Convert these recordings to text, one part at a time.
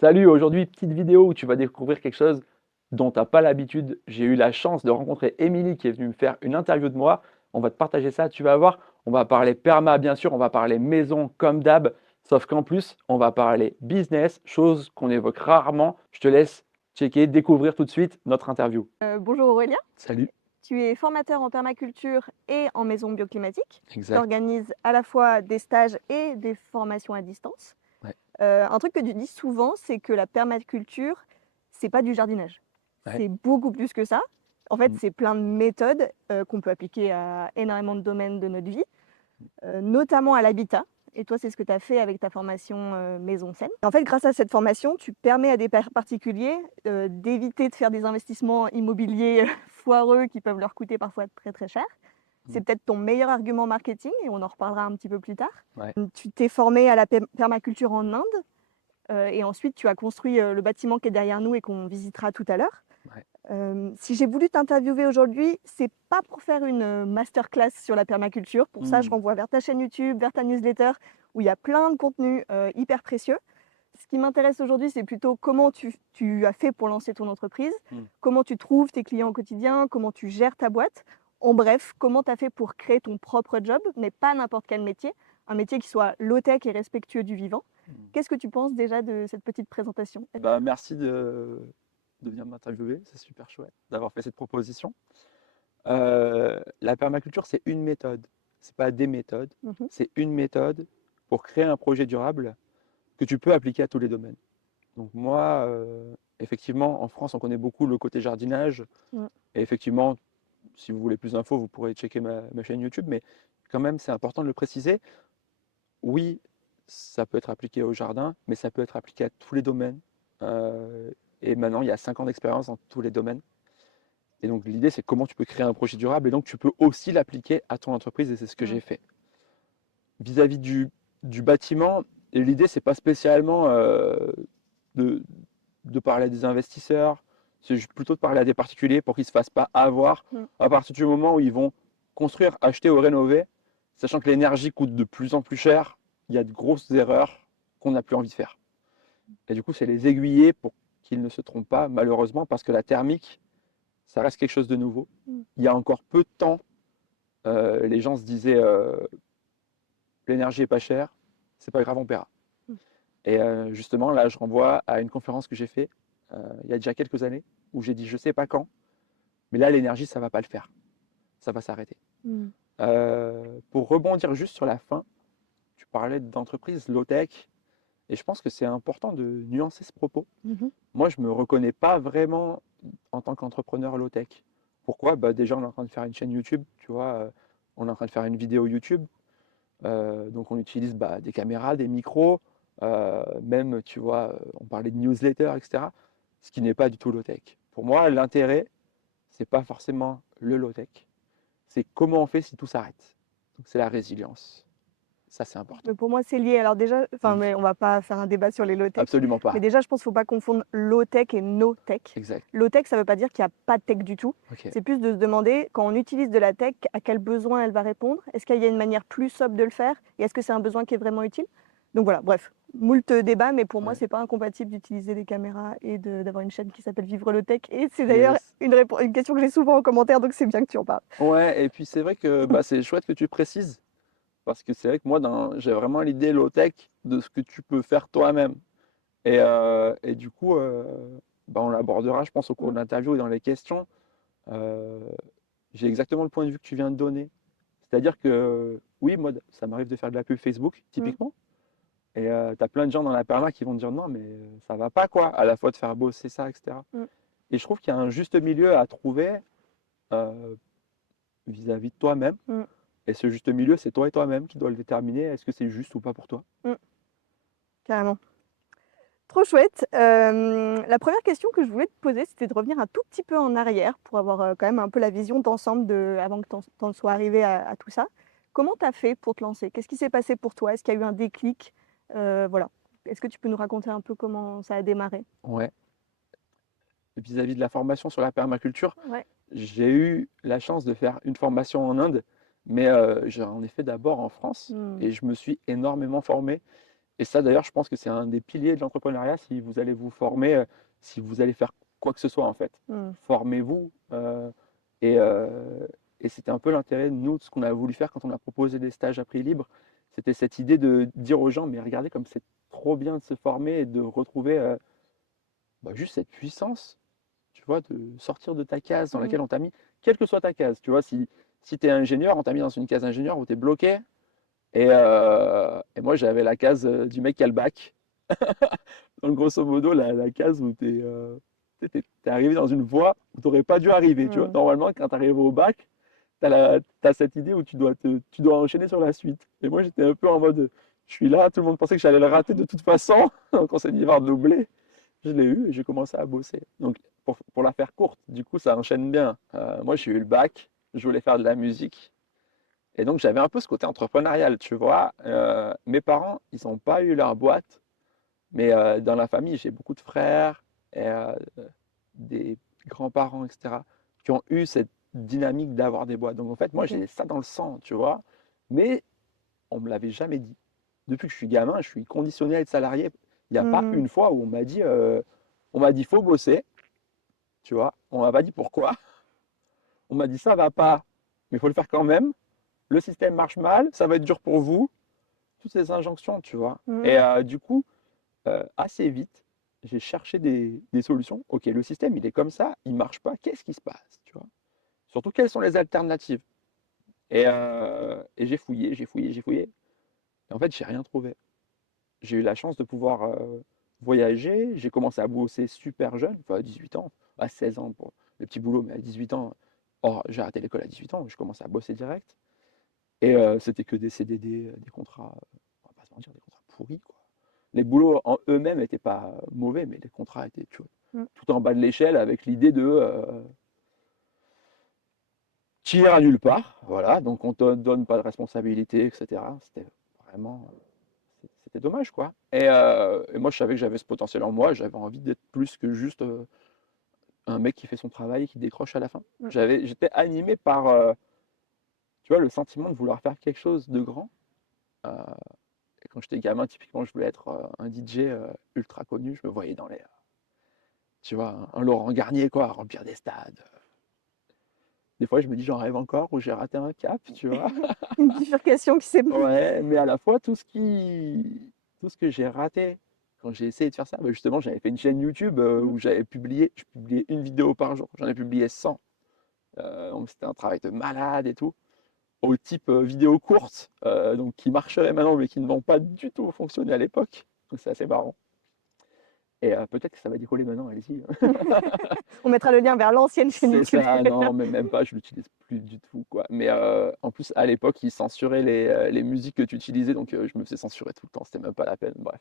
Salut, aujourd'hui, petite vidéo où tu vas découvrir quelque chose dont tu n'as pas l'habitude. J'ai eu la chance de rencontrer Émilie qui est venue me faire une interview de moi. On va te partager ça, tu vas voir. On va parler perma, bien sûr, on va parler maison comme d'hab. Sauf qu'en plus, on va parler business, chose qu'on évoque rarement. Je te laisse checker, découvrir tout de suite notre interview. Bonjour Aurélien, Salut. tu es formateur en permaculture et en maison bioclimatique. Tu Exact. organises à la fois des stages et des formations à distance. Ouais. Un truc que tu dis souvent, c'est que la permaculture, c'est pas du jardinage. Ouais. C'est beaucoup plus que ça. En fait, Mm. c'est plein de méthodes qu'on peut appliquer à énormément de domaines de notre vie, notamment à l'habitat. Et toi, c'est ce que tu as fait avec ta formation Maison Saine. En fait, grâce à cette formation, tu permets à des particuliers d'éviter de faire des investissements immobiliers foireux qui peuvent leur coûter parfois très très cher. Mm. C'est peut-être ton meilleur argument marketing et on en reparlera un petit peu plus tard. Ouais. Tu t'es formé à la permaculture en Inde et ensuite tu as construit le bâtiment qui est derrière nous et qu'on visitera tout à l'heure. Ouais. Si j'ai voulu t'interviewer aujourd'hui, c'est pas pour faire une masterclass sur la permaculture. Pour ça, je Mm. renvoie vers ta chaîne YouTube, vers ta newsletter, où il y a plein de contenus hyper précieux. Ce qui m'intéresse aujourd'hui, c'est plutôt comment tu as fait pour lancer ton entreprise, Mm. comment tu trouves tes clients au quotidien, comment tu gères ta boîte. En bref, comment tu as fait pour créer ton propre job, mais pas n'importe quel métier, un métier qui soit low-tech et respectueux du vivant. Mm. Qu'est-ce que tu penses déjà de cette petite présentation? Bah, merci de venir m'interviewer, c'est super chouette d'avoir fait cette proposition. La permaculture, c'est une méthode, c'est pas des méthodes, Mhm. c'est une méthode pour créer un projet durable que tu peux appliquer à tous les domaines. Donc moi, effectivement, en France, on connaît beaucoup le côté jardinage. Mm. Et effectivement, si vous voulez plus d'infos, vous pourrez checker ma chaîne YouTube. Mais quand même, c'est important de le préciser. Oui, ça peut être appliqué au jardin, mais ça peut être appliqué à tous les domaines. Euh, et maintenant, il y a 5 ans d'expérience dans tous les domaines. Et donc l'idée, c'est comment tu peux créer un projet durable et donc tu peux aussi l'appliquer à ton entreprise et c'est ce que Mm. j'ai fait. Vis-à-vis du bâtiment, l'idée, c'est pas spécialement de, de parler à des investisseurs, c'est plutôt de parler à des particuliers pour qu'ils ne se fassent pas avoir Mm. à partir du moment où ils vont construire, acheter ou rénover, sachant que l'énergie coûte de plus en plus cher, il y a de grosses erreurs qu'on n'a plus envie de faire. Et du coup, c'est les aiguiller pour qu'ils ne se trompent pas, malheureusement, parce que la thermique, ça reste quelque chose de nouveau. Mm. Il y a encore peu de temps, les gens se disaient l'énergie est pas chère, c'est pas grave, on paiera. Mm. Et justement, là, je renvoie à une conférence que j'ai faite il y a déjà quelques années, où j'ai dit je sais pas quand, mais là, l'énergie, ça va pas le faire. Ça va s'arrêter. Mm. Pour rebondir juste sur la fin, tu parlais d'entreprise low-tech, et je pense que c'est important de nuancer ce propos. Mhm. Moi, je me reconnais pas vraiment en tant qu'entrepreneur low-tech. Pourquoi? Bah, déjà, on est en train de faire une chaîne YouTube, tu vois, on est en train de faire une vidéo YouTube. Donc on utilise bah, des caméras, des micros, même, tu vois, on parlait de newsletter, etc. Ce qui n'est pas du tout low-tech. Pour moi, l'intérêt, c'est pas forcément le low-tech, c'est comment on fait si tout s'arrête. Donc c'est la résilience. Ça, c'est important. Mais pour moi, c'est lié. Alors déjà, enfin, Mm. mais on va pas faire un débat sur les low-tech. Absolument Mais pas. déjà, je pense qu'il ne faut pas confondre low-tech et no-tech. Exact. Low-tech, ça ne veut pas dire qu'il n'y a pas de tech du tout. Ok. C'est plus de se demander, quand on utilise de la tech, à quel besoin elle va répondre. Est-ce qu'il y a une manière plus sobre de le faire? Et est-ce que c'est un besoin qui est vraiment utile? Donc voilà, bref, moult débats, mais pour moi, Ouais. c'est pas incompatible d'utiliser des caméras et d'avoir une chaîne qui s'appelle Vivre le Tech. Et c'est d'ailleurs Yes. une question que j'ai souvent en commentaire, donc c'est bien que tu en parles. Ouais, et puis c'est vrai que bah, c'est chouette que tu précises, parce que c'est vrai que moi, j'ai vraiment l'idée low-tech de ce que tu peux faire toi-même. Et du coup, bah, on l'abordera, je pense, au cours Mm. de l'interview et dans les questions. Euh, j'ai exactement le point de vue que tu viens de donner. C'est-à-dire que, oui, moi, ça m'arrive de faire de la pub Facebook, Mm. typiquement. Et tu as plein de gens dans la perma qui vont te dire non, mais ça va pas, quoi, à la fois de faire bosser ça, etc. Mm. Et je trouve qu'il y a un juste milieu à trouver euh, vis-à-vis de toi-même. Mm. Et ce juste milieu, c'est toi et toi-même qui dois le déterminer. Est-ce que c'est juste ou pas pour toi? Mm. Carrément. Trop chouette. La première question que je voulais te poser, c'était de revenir un tout petit peu en arrière pour avoir quand même un peu la vision d'ensemble avant que tu en sois arrivé à tout ça. Comment tu as fait pour te lancer? Qu'est-ce qui s'est passé pour toi? Est-ce qu'il y a eu un déclic? Voilà. Est-ce que tu peux nous raconter un peu comment ça a démarré? Ouais. Vis-à-vis de la formation sur la permaculture, Ouais. j'ai eu la chance de faire une formation en Inde, mais j'en ai fait d'abord en France Hmm. et je me suis énormément formé. Et ça, d'ailleurs, je pense que c'est un des piliers de l'entrepreneuriat si vous allez vous former, si vous allez faire quoi que ce soit, en fait. Mmh. Formez-vous. Et, euh, et c'était un peu l'intérêt de nous, de ce qu'on a voulu faire quand on a proposé des stages à prix libre. C'était cette idée de dire aux gens, mais regardez comme c'est trop bien de se former et de retrouver juste cette puissance, tu vois, de sortir de ta case dans Mmh. laquelle on t'a mis, quelle que soit ta case. Tu vois, si tu es ingénieur, on t'a mis dans une case ingénieur où tu es bloqué. Et moi, j'avais la case du mec qui a le bac. Donc, grosso modo, la case où t'es arrivé dans une voie où tu n'aurais pas dû arriver. Tu vois, Mmh. normalement, quand tu arrives au bac, t'as cette idée où tu dois enchaîner sur la suite. Et moi, j'étais un peu en mode, je suis là, tout le monde pensait que j'allais le rater de toute façon. Donc, on s'est dit, il va redoubler. Je l'ai eu et j'ai commencé à bosser. Donc, pour la faire courte, du coup, ça enchaîne bien. Moi, j'ai eu le bac, je voulais faire de la musique. Et donc, j'avais un peu ce côté entrepreneurial, tu vois. Mes parents, ils n'ont pas eu leur boîte, mais dans la famille, j'ai beaucoup de frères et des grands-parents, etc., qui ont eu cette dynamique d'avoir des boîtes. Donc, en fait, moi, OK. j'ai ça dans le sang, tu vois. Mais on me l'avait jamais dit. Depuis que je suis gamin, je suis conditionné à être salarié. Il n'y a pas Mmh. une fois où on m'a dit, faut bosser, tu vois. On m'a pas dit pourquoi. On m'a dit, ça va pas, mais il faut le faire quand même. Le système marche mal, ça va être dur pour vous. Toutes ces injonctions, tu vois. Mmh. Et du coup, assez vite, j'ai cherché des solutions. Ok, le système, il est comme ça, il marche pas, qu'est-ce qui se passe, tu vois? Surtout, quelles sont les alternatives? Et j'ai fouillé, j'ai fouillé, j'ai fouillé. Et en fait, j'ai rien trouvé. J'ai eu la chance de pouvoir voyager. J'ai commencé à bosser super jeune, enfin à 18 ans, à 16 ans pour le petit boulot, mais à 18 ans, or, j'ai arrêté l'école à 18 ans, je commençais à bosser direct. Et c'était que des CDD, des contrats, on va pas se mentir, des contrats pourris, quoi. Les boulots en eux-mêmes n'étaient pas mauvais, mais les contrats étaient, tu vois, Mmh. tout en bas de l'échelle avec l'idée de tu iras nulle part. Voilà, donc on te donne pas de responsabilité, etc. C'était vraiment, c'était dommage, quoi. Et moi, je savais que j'avais ce potentiel en moi, j'avais envie d'être plus que juste un mec qui fait son travail et qui décroche à la fin. Mmh. J'étais animé par, tu vois, le sentiment de vouloir faire quelque chose de grand. Euh, Et quand j'étais gamin, typiquement, je voulais être un DJ ultra connu. Je me voyais dans les, tu vois, un Laurent Garnier, quoi, remplir des stades. Des fois, je me dis, j'en rêve encore ou j'ai raté un cap, tu vois. Une bifurcation qui s'est Ouais, mais à la fois, tout ce que j'ai raté quand j'ai essayé de faire ça, bah, justement, j'avais fait une chaîne YouTube Mmh. où je publiais une vidéo par jour. J'en ai publié 100. Donc, c'était un travail de malade et tout. Au type vidéo courte, donc qui marcherait maintenant, mais qui ne m'ont pas du tout fonctionné à l'époque. Donc, c'est assez marrant. Et peut-être que ça va décoller maintenant, allez-y. On mettra le lien vers l'ancienne chaîne C'est YouTube. ça, non, mais même pas, je l'utilise plus du tout, quoi. Mais en plus, à l'époque, ils censuraient les musiques que tu utilisais, donc je me faisais censurer tout le temps, c'était même pas la peine, bref.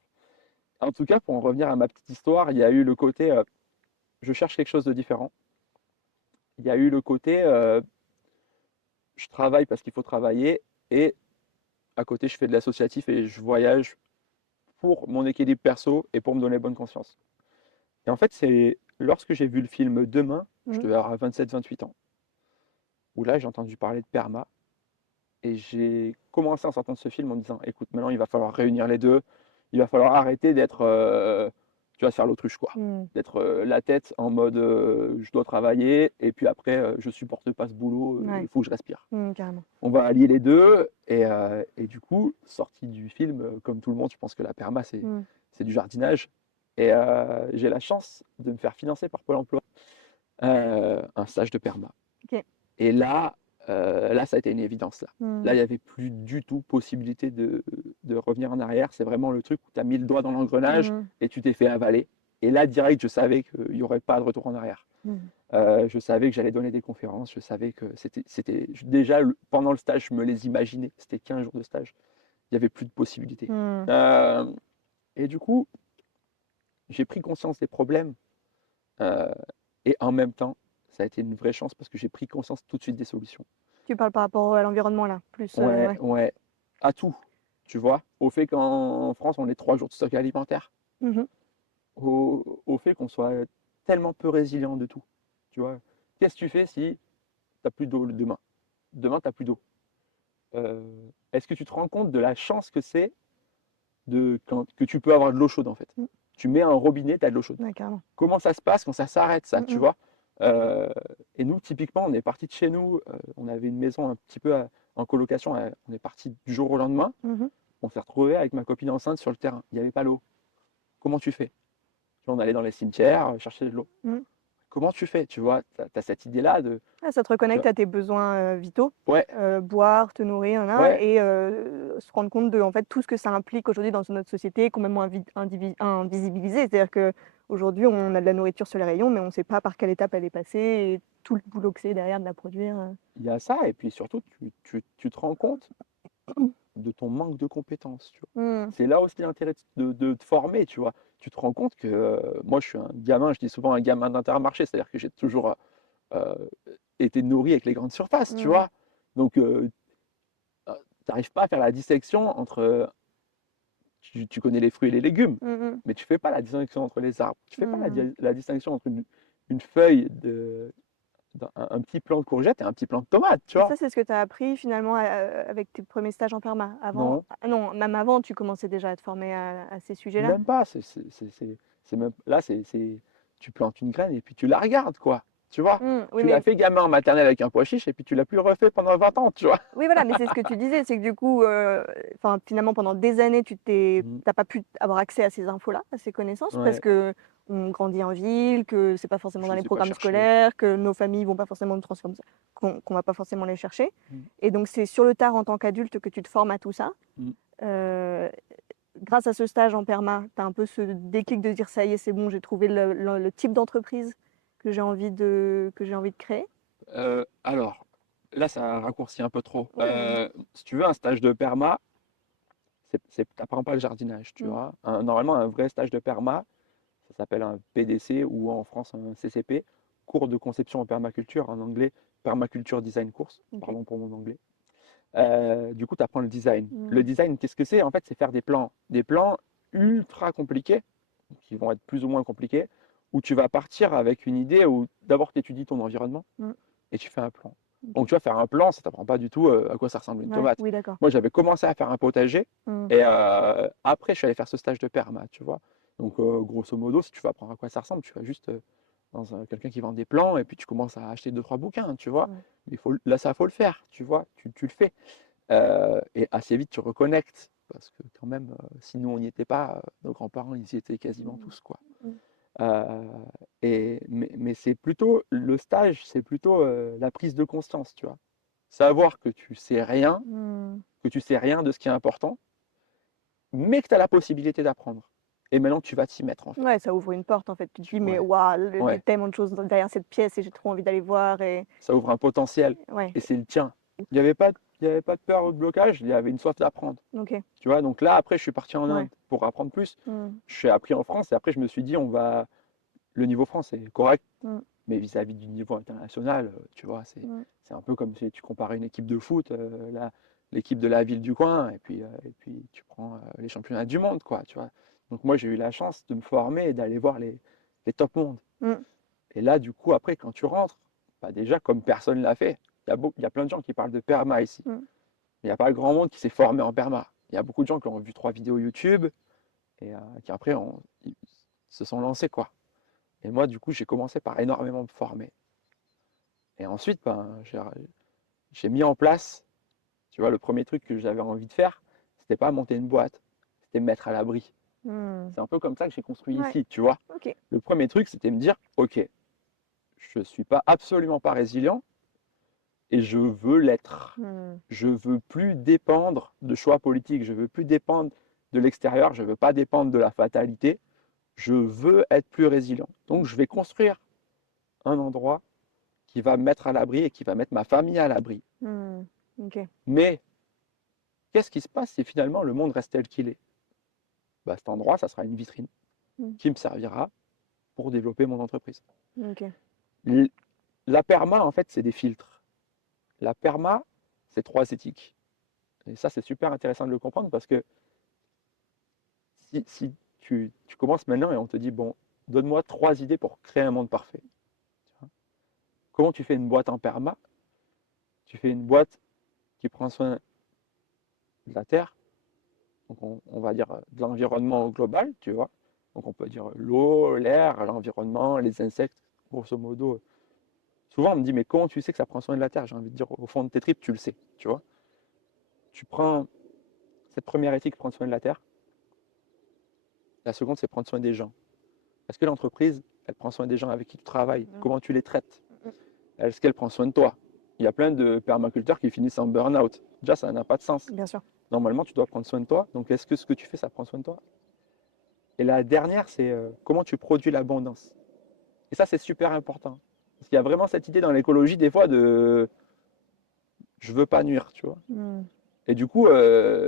En tout cas, pour en revenir à ma petite histoire, il y a eu le côté, je cherche quelque chose de différent. Il y a eu le côté, je travaille parce qu'il faut travailler, et à côté, je fais de l'associatif et je voyage pour mon équilibre perso et pour me donner bonne conscience. Et en fait, c'est lorsque j'ai vu le film Demain, je Mmh. devais avoir 27-28 ans, où là, j'ai entendu parler de PERMA. Et j'ai commencé en sortant de ce film en me disant, écoute, maintenant, il va falloir réunir les deux. Il va falloir arrêter d'être, tu vas se faire l'autruche, quoi. Mmh. D'être la tête en mode, je dois travailler, et puis après, je supporte pas ce boulot, Ouais. il faut que je respire. Mmh, carrément. On va allier les deux, et du coup, sorti du film, comme tout le monde, je pense que la PERMA, Mmh. c'est du jardinage. Et j'ai la chance de me faire financer par Pôle emploi un stage de PERMA. OK. Et là, ça a été une évidence, là. Là, il Mmh. n'y avait plus du tout possibilité de revenir en arrière. C'est vraiment le truc où tu as mis le doigt dans l'engrenage Mmh. et tu t'es fait avaler. Et là, direct, je savais qu'il n'y aurait pas de retour en arrière. Mmh. Je savais que j'allais donner des conférences. Je savais que déjà, pendant le stage, je me les imaginais. C'était 15 jours de stage. Il n'y avait plus de possibilités. Mmh. Euh, et du coup, j'ai pris conscience des problèmes. euh, et en même temps, ça a été une vraie chance parce que j'ai pris conscience tout de suite des solutions. Tu parles par rapport à l'environnement là, plus, Ouais, ouais. ouais, à tout, tu vois? Au fait qu'en France, on ait 3 jours de stock alimentaire, Mmh. au fait qu'on soit tellement peu résilient de tout, tu vois? Qu'est-ce que tu fais si tu as plus d'eau demain? Demain, tu as plus d'eau. Est-ce que tu te rends compte de la chance que c'est que tu peux avoir de l'eau chaude en fait. Mm. Tu mets un robinet, tu as de l'eau chaude. Ouais, carrément. Comment ça se passe quand ça s'arrête, ça, tu Mm, mm. vois? Et nous, typiquement, on est parti de chez nous, on avait une maison un petit peu en colocation, on est parti du jour au lendemain, Mhm. on s'est retrouvé avec ma copine enceinte sur le terrain. Il n'y avait pas l'eau. Comment tu fais? On allait dans les cimetières chercher de l'eau. Mm. Comment tu fais? Tu vois, tu as cette idée-là de. Ah, ça te Tu reconnecte vois, à tes besoins vitaux, ouais, boire, te nourrir, ouais, et se rendre compte de en fait, tout ce que ça implique aujourd'hui dans notre société, complètement invisibilisé. C'est-à-dire qu'aujourd'hui, on a de la nourriture sur les rayons, mais on ne sait pas par quelle étape elle est passée et tout le boulot que c'est derrière de la produire. il y a ça, et puis surtout, tu te rends compte de ton manque de compétences, tu vois. Mmh. C'est là aussi l'intérêt de te former, tu vois. Tu te rends compte que moi, je suis un gamin, je dis souvent un gamin d'Intermarché, c'est-à-dire que j'ai toujours euh, été nourri avec les grandes surfaces, tu Mmh. vois. Donc, tu n'arrives pas à faire la distinction entre. Tu connais les fruits et les légumes, Mmh mh. mais tu fais pas la distinction entre les arbres. Tu fais pas Mmh. la distinction entre une feuille un petit plant de courgette et un petit plant de tomate, tu Et vois. ça, c'est ce que tu as appris finalement avec tes premiers stages en perma? Avant Non, ah non, même avant, tu commençais déjà à te former à ces sujets-là? même pas. C'est même, là, tu plantes une graine et puis tu la regardes, quoi. Tu vois. Oui, Tu l'as mais fait gamin en maternelle avec un pois chiche et puis tu l'as plus refait pendant 20 ans, tu vois. oui, voilà, mais c'est ce que tu disais, c'est que du coup, enfin, finalement, pendant des années, tu Mhm. pas pu avoir accès à ces infos-là, à ces connaissances, parce Ouais, qu'on grandit en ville, que c'est pas forcément je dans les les ai pas programmes cherchés. scolaires, que nos familles vont pas forcément nous transformer, qu'on va pas forcément les chercher. Mhm. Et donc, c'est sur le tard, en tant qu'adulte, que tu te formes à tout ça. Mhm. Heu, Grâce à ce stage en perma, tu as un peu ce déclic de dire: «Ça y est, c'est bon, j'ai trouvé le type d'entreprise que j'ai envie de créer». Alors, là, ça raccourcit un peu trop. Ouais, vas-y. Si tu veux un stage de perma, t'apprends pas le jardinage, tu Mmh. vois. Normalement, un vrai stage de perma, ça s'appelle un PDC ou en France un CCP, cours de conception en permaculture, en anglais, Permaculture Design Course, OK. pardon pour mon anglais. Du coup, tu apprends le design. Le Mmh. design, qu'est-ce que c'est? En fait, c'est faire des plans ultra compliqués, qui vont être plus ou moins compliqués, où tu vas partir avec une idée où d'abord tu étudies ton environnement Mmh. et tu fais un plan. OK. Donc, tu vas faire un plan, ça t'apprend pas du tout à quoi ça ressemble une Ouais, tomate. oui, d'accord. Moi, j'avais commencé à faire un potager Mmh. et après, je suis allé faire ce stage de perma, tu vois. Donc, grosso modo, si tu veux apprendre à quoi ça ressemble, tu vas juste dans quelqu'un qui vend des plans et puis tu commences à acheter deux, trois bouquins, tu vois. Ouais. Mais là, ça faut le faire, tu vois, tu le fais. Et assez vite, tu reconnectes. Parce que quand même, si nous, on n'y était pas, nos grands-parents, ils y étaient quasiment Mmh. tous, quoi. Mmh. Euh, mais c'est plutôt, le stage, c'est plutôt la prise de conscience, tu vois. Savoir Mmh. que tu sais rien de ce qui est important, mais que tu as la possibilité d'apprendre. Et maintenant, tu vas t'y mettre, en fait. Ouais, ça ouvre une porte, en fait. Tu te dis: «Mais Ouais, waouh, il y a ouais. tellement de choses derrière cette pièce et j'ai trop envie d'aller voir» et Ça ouvre un potentiel. ouais, Et c'est le tien. Il y avait pas de peur ou de blocage, il y avait une soif d'apprendre. OK. Tu vois, donc là, après, je suis parti en Ouais. Inde pour apprendre plus. Mmh. Je suis appris en France et après, je me suis dit, le niveau France est correct, Mmh. mais vis-à-vis du niveau international, tu vois, Mmh. c'est un peu comme si tu comparais une équipe de foot, l'équipe de la ville du coin, et puis tu prends les championnats du monde, quoi, tu vois. Donc moi, j'ai eu la chance de me former et d'aller voir les top mondes. Mmh. Et là, du coup, après, quand tu rentres, bah déjà, comme personne l'a fait, il y a plein de gens qui parlent de perma ici. Mmh. Il n'y a pas grand monde qui s'est formé en perma. Il y a beaucoup de gens qui ont vu 3 vidéos YouTube et qui après ils se sont lancés, quoi. Et moi, du coup, j'ai commencé par énormément me former. Et ensuite, ben, j'ai mis en place, tu vois, le premier truc que j'avais envie de faire, c'était pas monter une boîte, c'était me mettre à l'abri. Mmh. C'est un peu comme ça que j'ai construit Ouais, ici, tu vois. OK. Le premier truc, c'était me dire, ok, je suis pas absolument pas résilient et je veux l'être. Mmh. Je veux plus dépendre de choix politiques, je veux plus dépendre de l'extérieur, je veux pas dépendre de la fatalité, je veux être plus résilient. Donc je vais construire un endroit qui va me mettre à l'abri et qui va mettre ma famille à l'abri. Mmh. OK. Mais qu'est-ce qui se passe si finalement le monde reste tel qu'il est? Bah, cet endroit, ça sera une vitrine Mmh. qui me servira pour développer mon entreprise. OK. La perma, en fait, c'est des filtres. La perma, c'est 3 éthiques. Et ça, c'est super intéressant de le comprendre parce que si tu commences maintenant et on te dit, bon, donne-moi 3 idées pour créer un monde parfait. Comment tu fais une boîte en perma? Tu fais une boîte qui prend soin de la terre, Donc on va dire de l'environnement au global, tu vois. Donc on peut dire l'eau, l'air, l'environnement, les insectes, grosso modo. Souvent on me dit, mais comment tu sais que ça prend soin de la terre? J'ai envie de dire, au fond de tes tripes, tu le sais, tu vois. Tu prends cette première éthique, prendre soin de la terre. La seconde, c'est prendre soin des gens. Est-ce que l'entreprise, elle prend soin des gens avec qui tu travailles? Mm. Comment tu les traites? Est-ce qu'elle prend soin de toi? Il y a plein de permaculteurs qui finissent en burn-out. Déjà, ça n'a pas de sens. Bien sûr. Normalement, tu dois prendre soin de toi. Donc, est-ce que ce que tu fais, ça prend soin de toi? Et la dernière, c'est comment tu produis l'abondance. Et ça, c'est super important. Parce qu'il y a vraiment cette idée dans l'écologie, des fois, de je veux pas nuire, tu vois. Mm. Et du coup,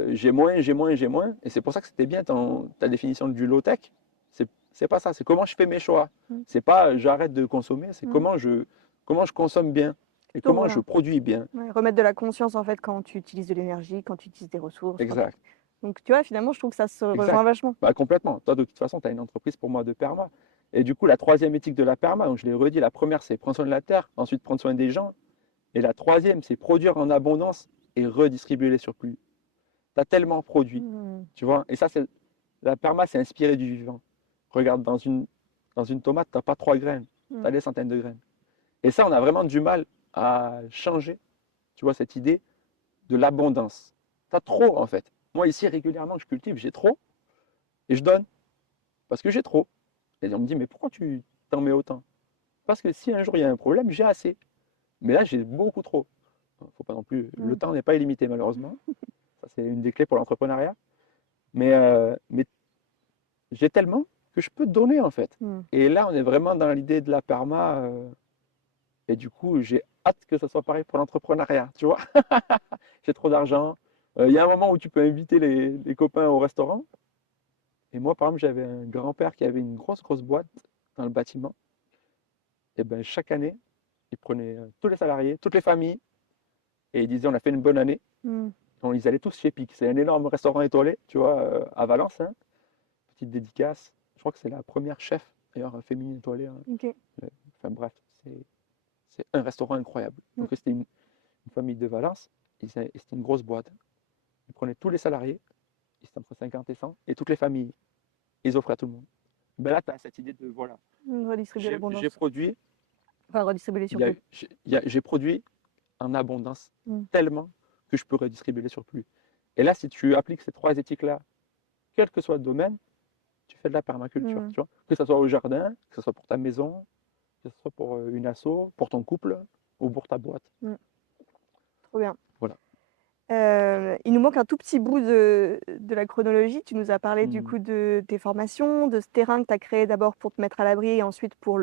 j'ai moins, j'ai moins, j'ai moins. Et c'est pour ça que c'était bien ta définition du low-tech. C'est pas ça, c'est comment je fais mes choix. Mm. C'est pas j'arrête de consommer, c'est Mm. comment je consomme bien et Plutôt, comment je voilà. produis bien. Ouais, remettre de la conscience en fait quand tu utilises de l'énergie, quand tu utilises des ressources. Exact, Donc tu vois, finalement, je trouve que ça se rejoint exact. vachement. Bah, complètement. Toi, de toute façon, tu as une entreprise pour moi de perma. Et du coup, la troisième éthique de la perma, donc je l'ai redit, la première, c'est prendre soin de la terre, ensuite prendre soin des gens. Et la troisième, c'est produire en abondance et redistribuer les surplus. Tu as tellement produit, Mm. tu vois. Et ça, la perma, c'est inspiré du vivant. Regarde, dans une tomate, tu n'as pas 3 graines, tu as Mm. des centaines de graines. Et ça, on a vraiment du mal à changer, tu vois, cette idée de l'abondance. Tu as trop, en fait. Moi, ici, régulièrement, je cultive, j'ai trop, et je donne, parce que j'ai trop. Et on me dit, mais pourquoi tu t'en mets autant? Parce que si un jour il y a un problème, j'ai assez. Mais là, j'ai beaucoup trop. Faut pas non plus. Le Mm. temps n'est pas illimité, malheureusement. Ça, c'est une des clés pour l'entrepreneuriat. Mais j'ai tellement que je peux donner, en fait. Mm. Et là, on est vraiment dans l'idée de la perma. Et du coup, j'ai hâte que ça soit pareil pour l'entrepreneuriat, tu vois. J'ai trop d'argent. Il y a un moment où tu peux inviter les copains au restaurant. Et moi, par exemple, j'avais un grand-père qui avait une grosse, grosse boîte dans le bâtiment. Et ben chaque année, il prenait tous les salariés, toutes les familles, et il disait on a fait une bonne année. Mm. Ils allaient tous chez Pic. C'est un énorme restaurant étoilé, tu vois, à Valence, hein. Petite dédicace. Je crois que c'est la première chef, d'ailleurs, féminine étoilée, hein. Ok. Enfin bref, c'est un restaurant incroyable. Mm. Donc c'était une famille de Valence, et c'était une grosse boîte. Ils prenaient tous les salariés, ils étaient entre 50 et 100, et toutes les familles. Ils offraient à tout le monde. Ben là, tu as cette idée de voilà, Redistribuer j'ai l'abondance. produit, Enfin, redistribuer les il y a- surplus. j'ai produit en abondance Mm. tellement que je peux redistribuer les surplus. Et là, si tu appliques ces trois éthiques-là, quel que soit le domaine, tu fais de la permaculture, Mm. tu vois. Que ce soit au jardin, que ce soit pour ta maison, que ce soit pour une asso, pour ton couple ou pour ta boîte. Mm. Trop bien. Voilà. Il nous manque un tout petit bout de la chronologie. Tu nous as parlé du Mm. coup de tes formations, de ce terrain que tu as créé d'abord pour te mettre à l'abri et ensuite pour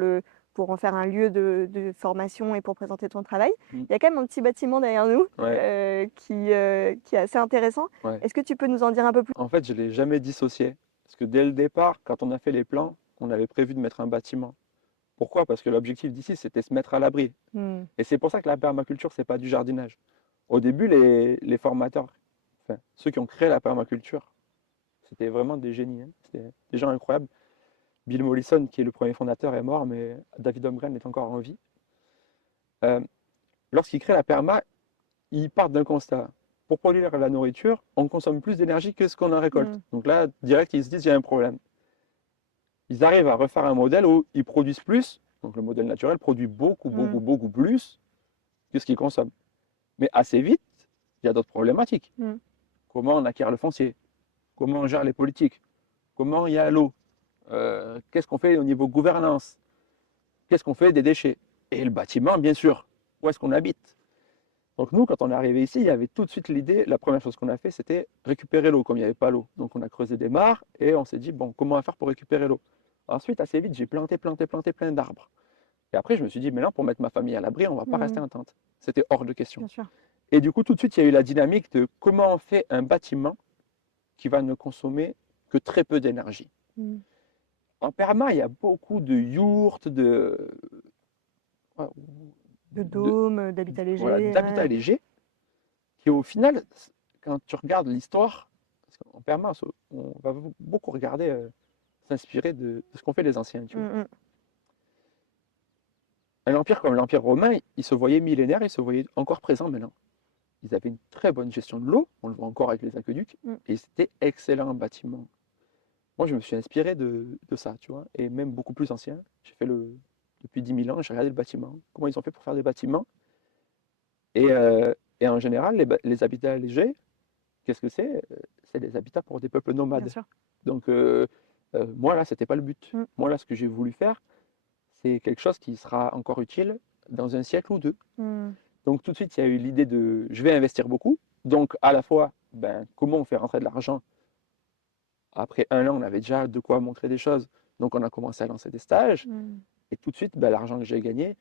en faire un lieu de formation et pour présenter ton travail. Mm. Il y a quand même un petit bâtiment derrière nous Ouais, qui est assez intéressant. ouais. Est-ce que tu peux nous en dire un peu plus? En fait, je ne l'ai jamais dissocié. Parce que dès le départ, quand on a fait les plans, on avait prévu de mettre un bâtiment. Pourquoi? Parce que l'objectif d'ici, c'était se mettre à l'abri. Mm. Et c'est pour ça que la permaculture, c'est pas du jardinage. Au début, les formateurs, enfin, ceux qui ont créé la permaculture, c'était vraiment des génies, hein. C'était des gens incroyables. Bill Mollison, qui est le premier fondateur, est mort, mais David Holmgren est encore en vie. Euh, Lorsqu'ils créent la perma, ils partent d'un constat. Pour produire la nourriture, on consomme plus d'énergie que ce qu'on en récolte. Mm. Donc là, direct, ils se disent, il y a un problème. Ils arrivent à refaire un modèle où ils produisent plus. Donc le modèle naturel produit beaucoup, beaucoup, Mm. beaucoup plus que ce qu'ils consomment. Mais assez vite, il y a d'autres problématiques. Mm. Comment on acquiert le foncier? Comment on gère les politiques? Comment il y a l'eau? Qu'est-ce qu'on fait au niveau gouvernance? Qu'est-ce qu'on fait des déchets? Et le bâtiment, bien sûr. Où est-ce qu'on habite? Donc nous, quand on est arrivé ici, il y avait tout de suite l'idée, la première chose qu'on a fait, c'était récupérer l'eau, comme il n'y avait pas l'eau. Donc on a creusé des mares et on s'est dit, bon, comment on va faire pour récupérer l'eau? Ensuite, assez vite, j'ai planté plein d'arbres. Et après, je me suis dit, mais non, pour mettre ma famille à l'abri, on ne va pas rester Mm. en tente. C'était hors de question. Bien sûr. Et du coup, tout de suite, il y a eu la dynamique de comment on fait un bâtiment qui va ne consommer que très peu d'énergie. Mm. En perma, il y a beaucoup de yourtes, De de- dôme, d'habitat voilà, léger. d'habitat Ouais. léger, qui au final, quand tu regardes l'histoire, parce qu'en perma, on va beaucoup regarder, s'inspirer de ce qu'ont fait les anciens. Tu vois. Mm. Mm. Un empire comme l'Empire romain, il se voyait millénaire, il se voyait encore présent maintenant. ils avaient une très bonne gestion de l'eau, on le voit encore avec les aqueducs, et c'était excellent bâtiment. Moi, je me suis inspiré de ça, tu vois, et même beaucoup plus ancien. Depuis 10 000 ans, j'ai regardé le bâtiment, comment ils ont fait pour faire des bâtiments. Et en général, les habitats légers, qu'est-ce que c'est? C'est des habitats pour des peuples Bien nomades. sûr. Donc, moi, là, c'était pas le but. Moi, là, ce que j'ai voulu faire, c'est quelque chose qui sera encore utile dans un siècle ou deux. Donc, tout de suite, il y a eu l'idée de je vais investir beaucoup. Donc, à la fois, comment on fait rentrer de l'argent? Après 1 an, on avait déjà de quoi montrer des choses. Donc, on a commencé à lancer des stages. Et tout de suite, l'argent que j'ai gagné,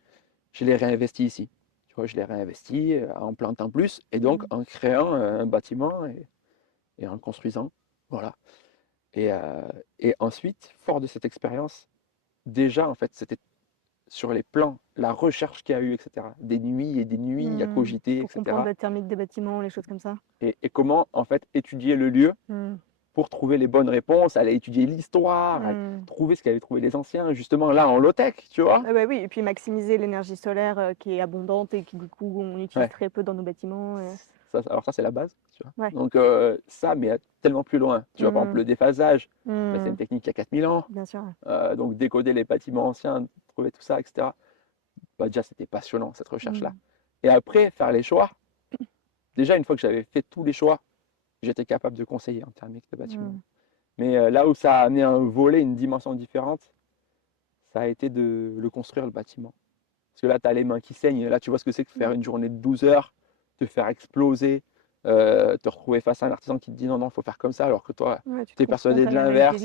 je l'ai réinvesti ici. Tu vois, je l'ai réinvesti en plantant plus et donc en créant un bâtiment et en le construisant. Voilà. Et ensuite, fort de cette expérience, déjà, en fait, c'était sur les plans, la recherche qu'il y a eu, etc. Des nuits et des nuits à cogiter, Pour comprendre etc. la thermique des bâtiments, les choses comme ça. Et comment, en fait, étudier le lieu pour trouver les bonnes réponses, aller étudier l'histoire, trouver ce qu'avaient trouvé les anciens, justement là en low-tech, tu vois. Ah bah oui, et puis maximiser l'énergie solaire qui est abondante et qui du coup on utilise Ouais. très peu dans nos bâtiments. Alors ça, c'est la base, tu vois. Ouais. Donc ça, mais tellement plus loin. Tu vois, par exemple, le déphasage, c'est une technique qui a 4000 ans. Bien sûr. Donc décoder les bâtiments anciens, trouver tout ça, etc. Déjà, c'était passionnant, cette recherche-là. Et après, faire les choix. Déjà, une fois que j'avais fait tous les choix, j'étais capable de conseiller en thermique de bâtiment. Mais là où ça a amené un volet, une dimension différente, ça a été de le construire, le bâtiment. Parce que là, tu as les mains qui saignent. Là, tu vois ce que c'est que faire une journée de 12 heures, te faire exploser, te retrouver face à un artisan qui te dit non, non, il faut faire comme ça, alors que toi, tu es persuadé de l'inverse.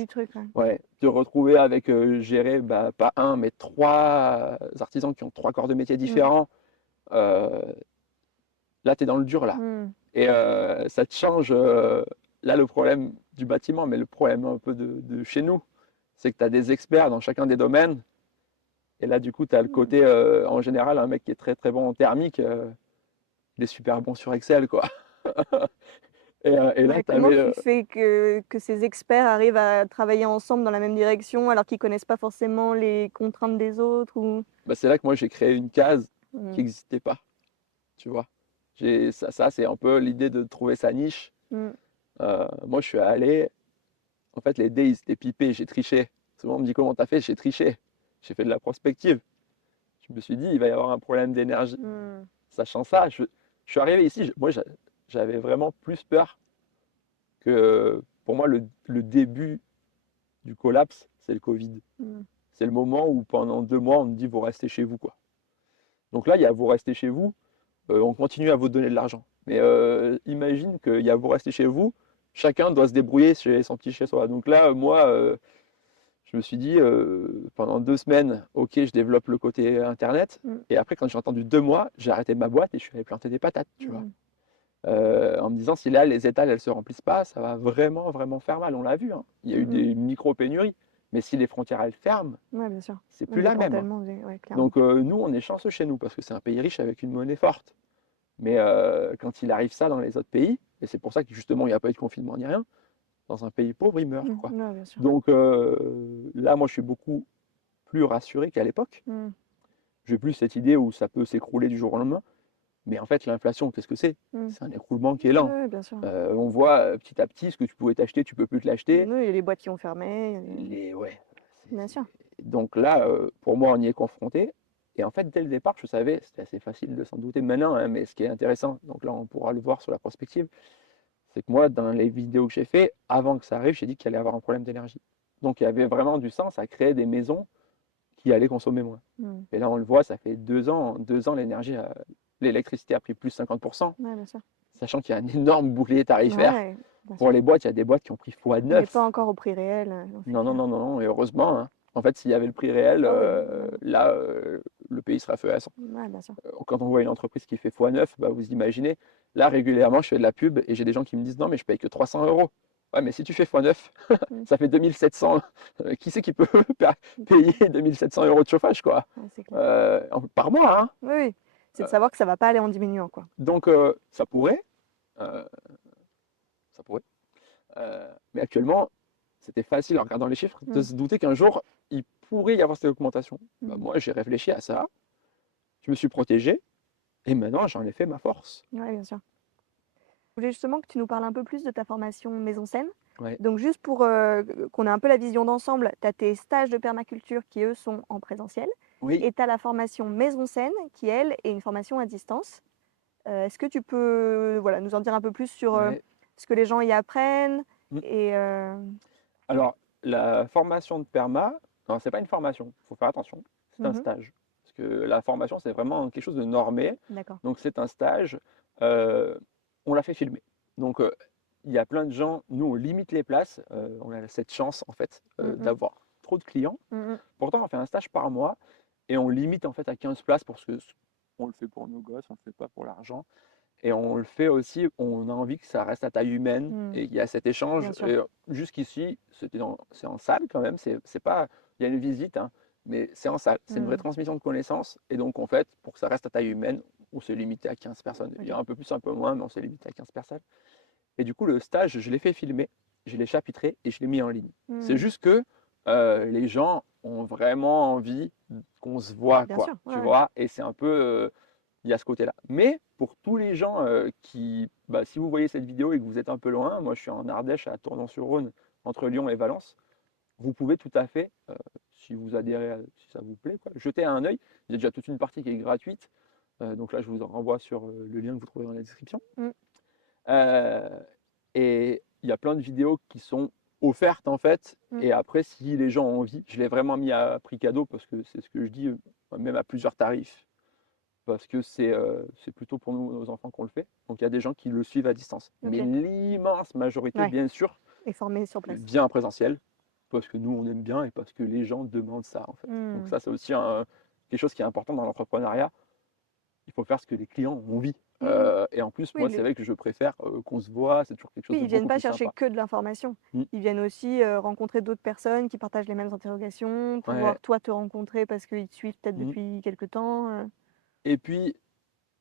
Ouais, te retrouver avec gérer pas un, mais 3 artisans qui ont 3 corps de métier différents. Là, tu es dans le dur, là. Et ça te change. Là, le problème du bâtiment, mais le problème un peu de chez nous, c'est que tu as des experts dans chacun des domaines. Et là, du coup, tu as le côté, en général, un mec qui est très très bon en thermique, il est super bon sur Excel, quoi. Et là, tu Comment avais. tu fais que ces experts arrivent à travailler ensemble dans la même direction alors qu'ils connaissent pas forcément les contraintes des autres ou... C'est là que moi, j'ai créé une case qui n'existait pas, tu vois. Ça c'est un peu l'idée de trouver sa niche. Moi, je suis allé. En fait, les dés, ils étaient pipés, j'ai triché. Souvent, on me dit comment t'as fait? J'ai triché. J'ai fait de la prospective. Je me suis dit, il va y avoir un problème d'énergie. Sachant ça, je suis arrivé ici, moi j'avais vraiment plus peur que, pour moi, le début du collapse, c'est le Covid. C'est le moment où pendant 2 mois, on me dit, vous restez chez vous, quoi. Donc là, il y a vous restez chez vous, on continue à vous donner de l'argent. Mais imagine qu'il y a vous restez chez vous, chacun doit se débrouiller chez son petit chez soi. Donc là, moi, je me suis dit, pendant 2 semaines, ok, je développe le côté internet. Et après, quand j'ai entendu 2 mois, j'ai arrêté ma boîte et je suis allé planter des patates, tu vois. En me disant, si là, les étals, elles ne se remplissent pas, ça va vraiment, vraiment faire mal. On l'a vu, hein. Il y a eu des micro-pénuries. Mais si les frontières, elles ferment, bien sûr. c'est plus la même. Donc, nous, on est chanceux chez nous parce que c'est un pays riche avec une monnaie forte. Mais quand il arrive ça dans les autres pays, et c'est pour ça que justement, il n'y a pas eu de confinement ni rien, dans un pays pauvre, il meurt, quoi. Donc là, moi, je suis beaucoup plus rassuré qu'à l'époque. J'ai plus cette idée où ça peut s'écrouler du jour au lendemain. Mais en fait, l'inflation, qu'est-ce que c'est? C'est un écroulement qui est lent. On voit petit à petit ce que tu pouvais t'acheter, tu peux plus te l'acheter. Il y a les boîtes qui ont fermé. Ouais. Bien sûr. Donc là, pour moi, on y est confronté. Et en fait, dès le départ, je savais, c'était assez facile de s'en douter maintenant, hein, mais ce qui est intéressant, donc là, on pourra le voir sur la prospective, c'est que moi, dans les vidéos que j'ai fait, avant que ça arrive, j'ai dit qu'il allait y avoir un problème d'énergie. Donc il y avait vraiment du sens à créer des maisons qui allaient consommer moins. Et là, on le voit, ça fait 2 ans. 2 ans, l'électricité a pris plus 50%, sachant qu'il y a un énorme bouclier tarifaire. Pour les boîtes, il y a des boîtes qui ont pris x9. On n'est pas encore au prix réel. Non, et heureusement, hein. En fait, s'il y avait le prix réel, là, le pays serait à feu à sang. Quand on voit une entreprise qui fait x9, vous imaginez, là, régulièrement, je fais de la pub et j'ai des gens qui me disent non, mais je paye que 300 euros. Ouais, mais si tu fais x9, ça fait 2700. Qui c'est qui peut payer 2700 euros de chauffage, quoi, par mois, hein. Oui, c'est de savoir que ça ne va pas aller en diminuant, quoi. Donc, ça pourrait. Mais actuellement, c'était facile en regardant les chiffres de se douter qu'un jour, il pourrait y avoir cette augmentation. Moi, j'ai réfléchi à ça, je me suis protégé, et maintenant, j'en ai fait ma force. Oui, bien sûr. voulais justement que tu nous parles un peu plus de ta formation Maison Scène. Ouais. Donc juste pour, qu'on ait un peu la vision d'ensemble, tu as tes stages de permaculture qui, eux, sont en présentiel Oui, et tu as la formation Maison Scène qui, elle, est une formation à distance. Est-ce que tu peux, voilà, nous en dire un peu plus sur, ouais. ce que les gens y apprennent Mmh. et Alors, la formation de perma, non, c'est pas une formation, il faut faire attention, c'est un mmh stage. Parce que la formation, c'est vraiment quelque chose de normé. d'accord. Donc, c'est un stage, euh, on l'a fait filmer. Donc, il y a plein de gens, nous, on limite les places, on a cette chance, en fait, Mmh mh. d'avoir trop de clients. Mmh mh. Pourtant, on fait un stage par mois et on limite, en fait, à 15 places parce que on le fait pour nos gosses, on le fait pas pour l'argent. Et on le fait aussi, on a envie que ça reste à taille humaine Mmh. et qu'il y a cet échange. Bien sûr. Et jusqu'ici, c'est en salle quand même, c'est pas, il y a une visite, hein, mais c'est en salle. C'est une vraie Mmh. transmission de connaissances. Et donc, en fait, pour que ça reste à taille humaine, on s'est limité à 15 personnes. Il y OK. a un peu plus, un peu moins, mais on s'est limité à 15 personnes. Et du coup, le stage, je l'ai fait filmer, je l'ai chapitré et je l'ai mis en ligne. C'est Mmh. juste que les gens ont vraiment envie qu'on se voit, Bien quoi, sûr, ouais, tu ouais. vois, et c'est un peu, il y a ce côté-là. Mais pour tous les gens qui, bah, si vous voyez cette vidéo et que vous êtes un peu loin, moi je suis en Ardèche à Tournon-sur-Rhône, entre Lyon et Valence, vous pouvez tout à fait, si vous adhérez, si ça vous plaît, quoi, jeter un œil. Il y a déjà toute une partie qui est gratuite, donc là je vous en renvoie sur le lien que vous trouverez dans la description. Mmh. Euh, et il y a plein de vidéos qui sont offertes en fait. Mmh. Et après, si les gens ont envie, je l'ai vraiment mis à prix cadeau parce que c'est ce que je dis, même à plusieurs tarifs, parce que c'est plutôt pour nous, nos enfants qu'on le fait. Donc il y a des gens qui le suivent à distance. Mais OK. l'immense majorité, Ouais, bien sûr, et formés sur place. vient en présentiel parce que nous, on aime bien et parce que les gens demandent ça en fait. Donc Mmh. ça, c'est aussi quelque chose qui est important dans l'entrepreneuriat. Il faut faire ce que les clients ont envie. Mmh. Et en plus, Oui, moi, c'est vrai que je préfère qu'on se voit, c'est toujours quelque chose oui, de ils viennent beaucoup pas plus chercher sympa. que de l'information. Mm. Ils viennent aussi, rencontrer d'autres personnes qui partagent les mêmes interrogations, Ouais. pouvoir toi te rencontrer parce qu'ils te suivent peut-être Mm. depuis quelque temps. Et puis,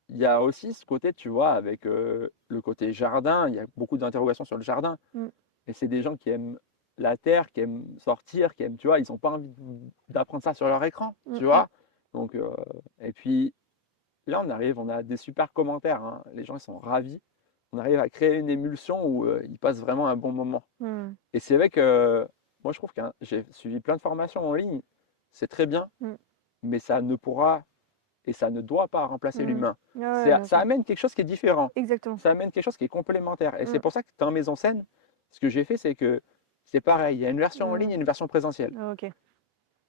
il y a aussi ce côté, tu vois, avec le côté jardin, il y a beaucoup d'interrogations sur le jardin. Mmh. Et c'est des gens qui aiment la terre, qui aiment sortir, qui aiment, tu vois, ils n'ont pas envie d'apprendre ça sur leur écran, Mmh tu mh. vois. Donc, et puis là, on arrive, on a des super commentaires, hein. Les gens, ils sont ravis. On arrive à créer une émulsion où ils passent vraiment un bon moment. Mmh. Et c'est vrai que moi, je trouve que j'ai suivi plein de formations en ligne, c'est très bien, Mmh. mais ça ne pourra et ça ne doit pas remplacer Mmh. l'humain. Ouais, ouais, bien Ça sûr. amène quelque chose qui est différent. Exactement. Ça amène quelque chose qui est complémentaire. Et c'est Mmh. pour ça que dans Maison Scène, ce que j'ai fait, c'est que c'est pareil. Il y a une version en ligne Mmh. et une version présentielle. OK.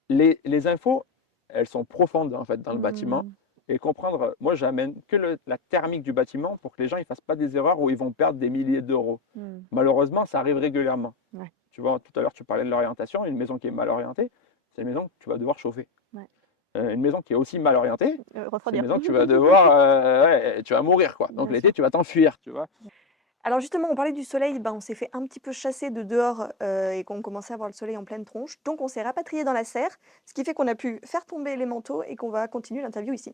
Les infos, elles sont profondes en fait dans le bâtiment. Mmh. Et comprendre, moi j'amène que la thermique du bâtiment pour que les gens ne fassent pas des erreurs où ils vont perdre des milliers d'euros. Mmh. Malheureusement, ça arrive régulièrement. Ouais. Tu vois, tout à l'heure, tu parlais de l'orientation. Une maison qui est mal orientée, c'est une maison que tu vas devoir chauffer. Ouais. Une maison qui est aussi mal orientée, c'est une Refroidir. maison que tu vas devoir, ouais, tu vas mourir quoi. Donc Bien l'été, sûr. tu vas t'enfuir, tu vois. Alors justement, on parlait du soleil, ben, on s'est fait un petit peu chasser de dehors et qu'on commençait à voir le soleil en pleine tronche. Donc on s'est rapatrié dans la serre, ce qui fait qu'on a pu faire tomber les manteaux et qu'on va continuer l'interview ici.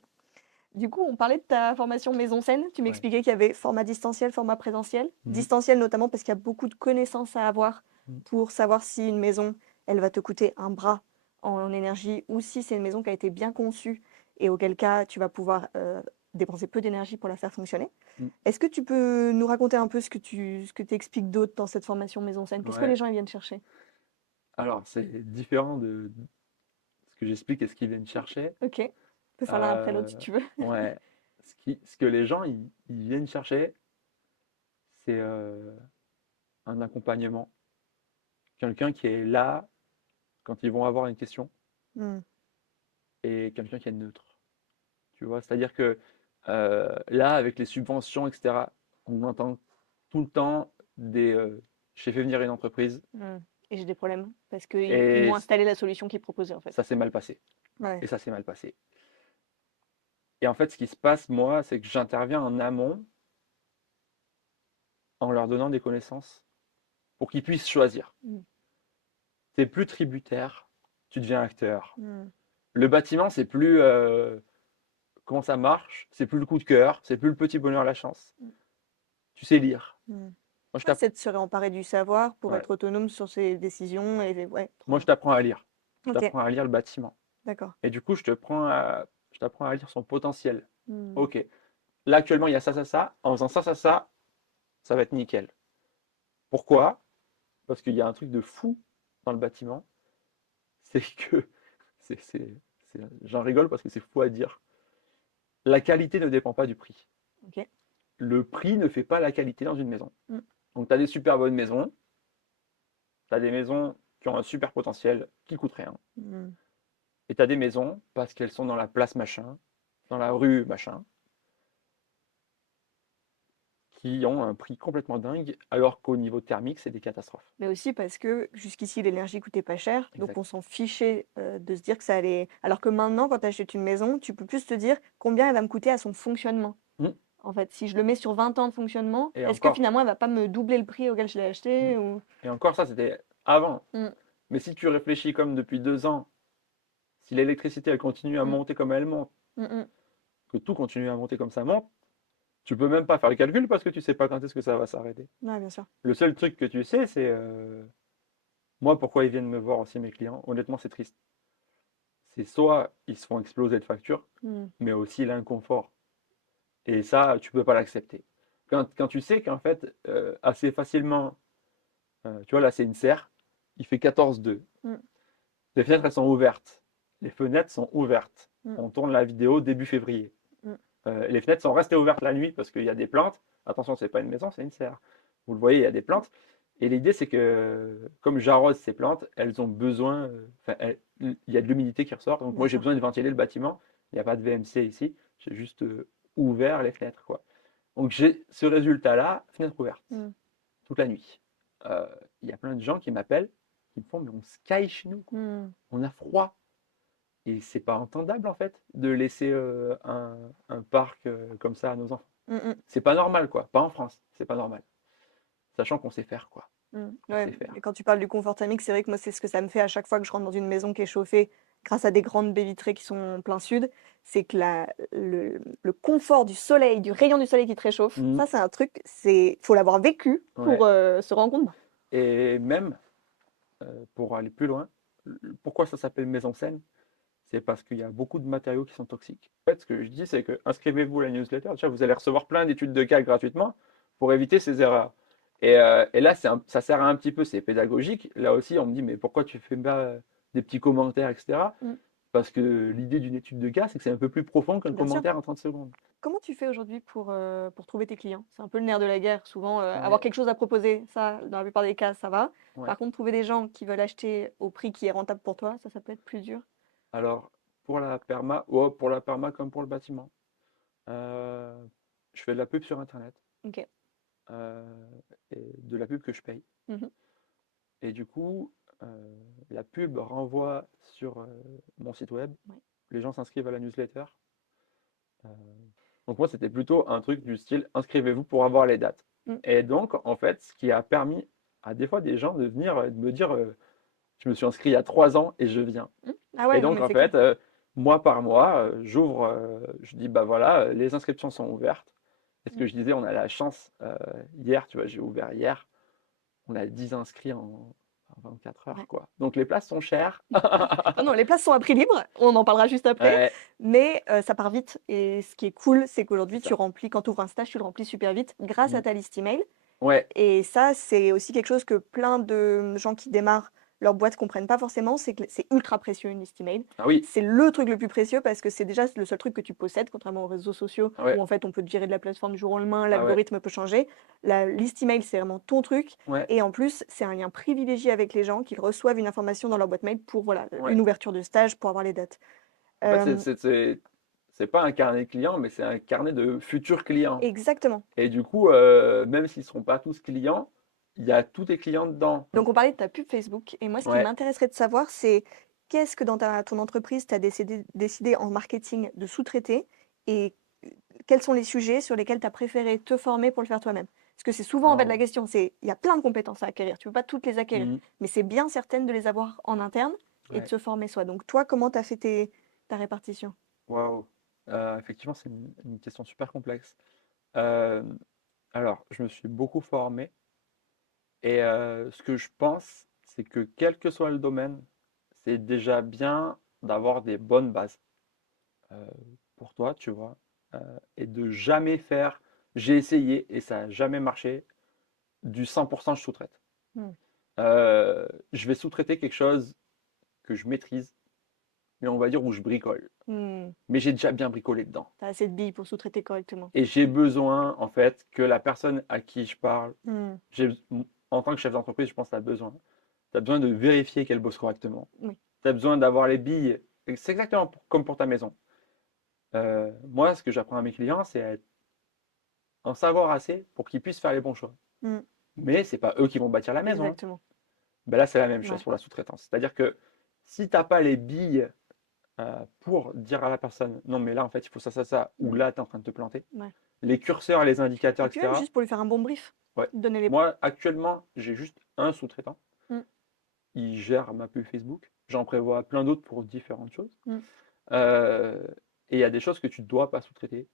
Du coup, on parlait de ta formation Maison Scène. Tu Ouais. m'expliquais qu'il y avait format distanciel, format présentiel. Mhm. Distanciel notamment parce qu'il y a beaucoup de connaissances à avoir Mhm. pour savoir si une maison, elle va te coûter un bras en énergie ou si c'est une maison qui a été bien conçue et auquel cas tu vas pouvoir dépenser peu d'énergie pour la faire fonctionner. Mhm. Est-ce que tu peux nous raconter un peu ce que tu expliques d'autre dans cette formation Maison Scène? Qu'est-ce que Ouais. les gens ils viennent chercher? Alors, c'est différent de ce que j'explique et ce qu'ils viennent chercher. Ok, on peut faire l'un après l'autre si Euh, tu veux. ouais. Ce que les gens ils viennent chercher, c'est un accompagnement. Quelqu'un qui est là quand ils vont avoir une question Hmm. et quelqu'un qui est neutre. Tu vois, c'est-à-dire que là, avec les subventions, etc., on entend tout le temps des j'ai fait venir une entreprise Hmm. Et j'ai des problèmes parce qu'ils et m'ont installé la solution qu'ils proposaient en fait. ça s'est mal passé. Ouais. Et ça s'est mal passé. Et en fait, ce qui se passe, moi, c'est que j'interviens en amont en leur donnant des connaissances pour qu'ils puissent choisir. Hmm. Tu n'es plus tributaire, tu deviens acteur. Hmm. Le bâtiment, c'est plus comment ça marche, c'est plus le coup de cœur, c'est plus le petit bonheur, la chance. Mm. Tu sais lire. Hmm. Moi, je Ouais, c'est de se réemparer du savoir pour ouais. être autonome sur ses décisions. Et ouais, trop Moi, bien. je t'apprends à lire. Je Ok, t'apprends à lire le bâtiment. d'accord. Et du coup, je t'apprends à lire son potentiel. Hmm. Ok. Là, actuellement, il y a ça, ça, ça. En faisant ça, ça, ça, ça va être nickel. Pourquoi? Parce qu'il y a un truc de fou dans le bâtiment, c'est que, c'est, c'est- j'en rigole parce que c'est fou à dire. La qualité ne dépend pas du prix. Ok. Le prix ne fait pas la qualité dans une maison. Mm. Donc tu as des super bonnes maisons, tu as des maisons qui ont un super potentiel qui coûtent rien. Mm. Et tu as des maisons, parce qu'elles sont dans la place machin, dans la rue machin, qui ont un prix complètement dingue, alors qu'au niveau thermique, c'est des catastrophes. Mais aussi parce que jusqu'ici, l'énergie coûtait pas cher, donc Exact. on s'en fichait de se dire que ça allait. Alors que maintenant, quand tu achètes une maison, tu peux plus te dire combien elle va me coûter à son fonctionnement. Mm. En fait, si je le mets sur 20 ans de fonctionnement, Et est-ce que encore, finalement, elle va pas me doubler le prix auquel je l'ai mm. acheté ou... Et encore ça, c'était avant. Mm, Mais si tu réfléchis comme depuis 2 ans, si l'électricité elle continue à mm, monter comme elle monte, mm, mm. que tout continue à monter comme ça monte, tu peux même pas faire le calcul parce que tu sais pas quand est-ce que ça va s'arrêter. Ouais, bien sûr. Le seul truc que tu sais, c'est moi pourquoi ils viennent me voir aussi mes clients. Honnêtement, c'est triste. C'est soit ils se font exploser de factures, Mm, mais aussi l'inconfort. Et ça, tu peux pas l'accepter. Quand tu sais qu'en fait, assez facilement, tu vois là, c'est une serre, il fait 14,2. mm, Les fenêtres, elles sont ouvertes. Les fenêtres sont ouvertes. mm, On tourne la vidéo début février. mm. Les fenêtres sont restées ouvertes la nuit parce qu'il y a des plantes. Attention, c'est pas une maison, c'est une serre. Vous le voyez, il y a des plantes. Et l'idée, c'est que comme j'arrose ces plantes, elles ont besoin, il y a de l'humidité qui ressort. Donc Bien moi, j'ai sûr. besoin de ventiler le bâtiment. Il n'y a pas de VMC ici. J'ai juste ouvert les fenêtres, quoi. Donc j'ai ce résultat-là, fenêtre ouverte, Mm, toute la nuit. Euh, Il y a plein de gens qui m'appellent, qui me font, mais on se caille chez nous, quoi. mm, On a froid. Et c'est pas entendable, en fait, de laisser un parc comme ça à nos enfants. mm, mm, C'est pas normal, quoi. Pas en France, c'est pas normal. Sachant qu'on sait faire, quoi. mm. On Ouais. sait faire. Et quand tu parles du confort thermique, c'est vrai que moi, c'est ce que ça me fait à chaque fois que je rentre dans une maison qui est chauffée grâce à des grandes baies vitrées qui sont en plein sud. C'est que le confort du soleil, du rayon du soleil qui te réchauffe, Mhm. ça, c'est un truc, faut l'avoir vécu pour Ouais. se rendre compte. Et même, pour aller plus loin, pourquoi ça s'appelle maison saine? C'est parce qu'il y a beaucoup de matériaux qui sont toxiques. En fait, ce que je dis, c'est que inscrivez-vous à la newsletter. Déjà, vous allez recevoir plein d'études de cas gratuitement pour éviter ces erreurs. Et là, ça sert à un petit peu, c'est pédagogique. Là aussi, on me dit, mais pourquoi tu fais pas des petits commentaires, etc. Mm. Parce que l'idée d'une étude de cas, c'est que c'est un peu plus profond qu'un Bien sûr. commentaire en 30 secondes. Comment tu fais aujourd'hui pour trouver tes clients? C'est un peu le nerf de la guerre. Souvent, avoir Ouais, quelque chose à proposer, ça, dans la plupart des cas, ça va. ouais. Par contre, trouver des gens qui veulent acheter au prix qui est rentable pour toi, ça peut être plus dur. Alors, pour la perma, ouais, pour la perma comme pour le bâtiment, euh, je fais de la pub sur Internet, Ok. euh, et de la pub que je paye. Mhm. Et du coup, la pub renvoie sur mon site web. Ouais. Les gens s'inscrivent à la newsletter. Euh, donc moi, c'était plutôt un truc du style inscrivez-vous pour avoir les dates. Mm. Et donc, en fait, ce qui a permis à des fois des gens de venir de me dire je me suis inscrit il y a 3 ans et je viens. Mm. Ah Et ouais, non, donc, mais en c'est clair. fait, mois par mois, j'ouvre, je dis bah voilà, les inscriptions sont ouvertes. Et ce Mm. que je disais, on a la chance, hier, tu vois, j'ai ouvert hier, on a 10 inscrits en 24 Ouais. heures, quoi. Donc les places sont chères. Non, non, les places sont à prix libre, on en parlera juste après, Ouais, mais ça part vite. Et ce qui est cool, c'est qu'aujourd'hui, c'est tu ça. remplis, quand tu ouvres un stage, tu le remplis super vite grâce à Mm. ta liste email. Ouais, Et ça, c'est aussi quelque chose que plein de gens qui démarrent leur boîte comprennent pas forcément, c'est que c'est ultra précieux une liste email. ah oui, C'est le truc le plus précieux parce que c'est déjà le seul truc que tu possèdes, contrairement aux réseaux sociaux ouais, où en fait on peut te virer de la plateforme du jour au lendemain, ah ouais, l'algorithme peut changer. La liste email, c'est vraiment ton truc. ouais, Et en plus, c'est un lien privilégié avec les gens qu'ils reçoivent une information dans leur boîte mail pour voilà, ouais. une ouverture de stage, pour avoir les dates. En fait, Euh, c'est pas un carnet client, mais c'est un carnet de futurs clients. exactement. Et du coup, même s'ils ne seront pas tous clients, il y a tous tes clients dedans. Donc, on parlait de ta pub Facebook. Et moi, ce qui Ouais. m'intéresserait de savoir, c'est qu'est-ce que dans ton entreprise, tu as décidé en marketing de sous-traiter et quels sont les sujets sur lesquels tu as préféré te former pour le faire toi-même? Parce que c'est souvent en fait la Waouh. question, c'est il y a plein de compétences à acquérir, tu ne peux pas toutes les acquérir, Mhm. mais c'est bien certaines de les avoir en interne et de Ouais. se former soi. Donc, toi, comment tu as fait ta répartition? Waouh. Effectivement, c'est une question super complexe. Euh, alors, je me suis beaucoup formé et ce que je pense, c'est que quel que soit le domaine, c'est déjà bien d'avoir des bonnes bases euh, pour toi, tu vois, et de jamais faire. J'ai essayé et ça n'a jamais marché. du 100% je sous-traite. Hmm. Je vais sous-traiter quelque chose que je maîtrise, mais on va dire où je bricole. Hmm. Mais j'ai déjà bien bricolé dedans. T'as assez de billes pour sous-traiter correctement. Et j'ai besoin, en fait, que la personne à qui je parle, Hmm. en tant que chef d'entreprise, je pense que tu as besoin. Tu as besoin de vérifier qu'elle bosse correctement. Oui. Tu as besoin d'avoir les billes. C'est exactement comme pour ta maison. Moi, ce que j'apprends à mes clients, c'est en savoir assez pour qu'ils puissent faire les bons choix. Hmm. Mais ce n'est pas eux qui vont bâtir la maison. Exactement. Ben là, c'est la même chose Ouais. pour la sous-traitance. C'est-à-dire que si tu n'as pas les billes pour dire à la personne, non, mais là, en fait, il faut ça, ça, ça, ou Hmm. là, tu es en train de te planter, Ouais. les curseurs, les indicateurs, Et puis même etc. juste pour lui faire un bon brief, Ouais. donner les. Moi, actuellement, j'ai juste un sous-traitant. Hmm. Il gère ma pub Facebook. J'en prévois plein d'autres pour différentes choses. Hmm. Euh, et il y a des choses que tu ne dois pas sous-traiter.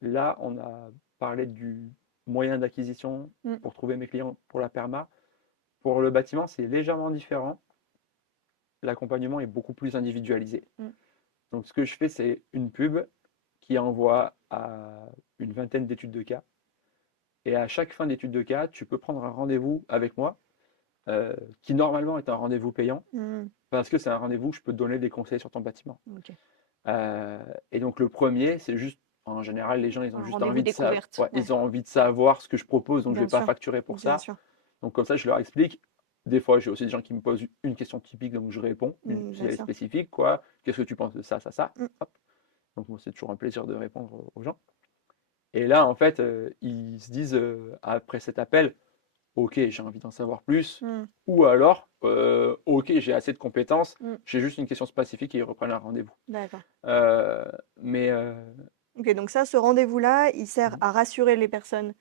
Là, on a parlé du moyen d'acquisition Hmm. pour trouver mes clients pour la perma. Pour le bâtiment, c'est légèrement différent. L'accompagnement est beaucoup plus individualisé. Hmm. Donc, ce que je fais, c'est une pub qui envoie à une vingtaine d'études de cas. Et à chaque fin d'étude de cas, tu peux prendre un rendez-vous avec moi, qui normalement est un rendez-vous payant, Hmm. parce que c'est un rendez-vous où je peux te donner des conseils sur ton bâtiment. Ok. Et donc le premier, c'est juste, en général, les gens, ils ont Un juste rendez-vous envie de savoir, découverte. Ouais. ils ont envie de savoir ce que je propose, donc je ne Bien vais pas sûr. facturer pour Bien ça. sûr. Donc comme ça, je leur explique. Des fois, j'ai aussi des gens qui me posent une question typique, donc je réponds, Bien si elle est sûr. spécifique, quoi. Qu'est-ce que tu penses de ça, ça, ça? Hmm. Hop. Donc moi, c'est toujours un plaisir de répondre aux gens. Et là, en fait, ils se disent, après cet appel, OK, j'ai envie d'en savoir plus. Hmm. Ou alors, OK, j'ai assez de compétences, Hmm. j'ai juste une question spécifique et ils reprennent un rendez-vous. D'accord. Mais Ok, donc ça, ce rendez-vous-là, il sert Mhm. à rassurer les personnes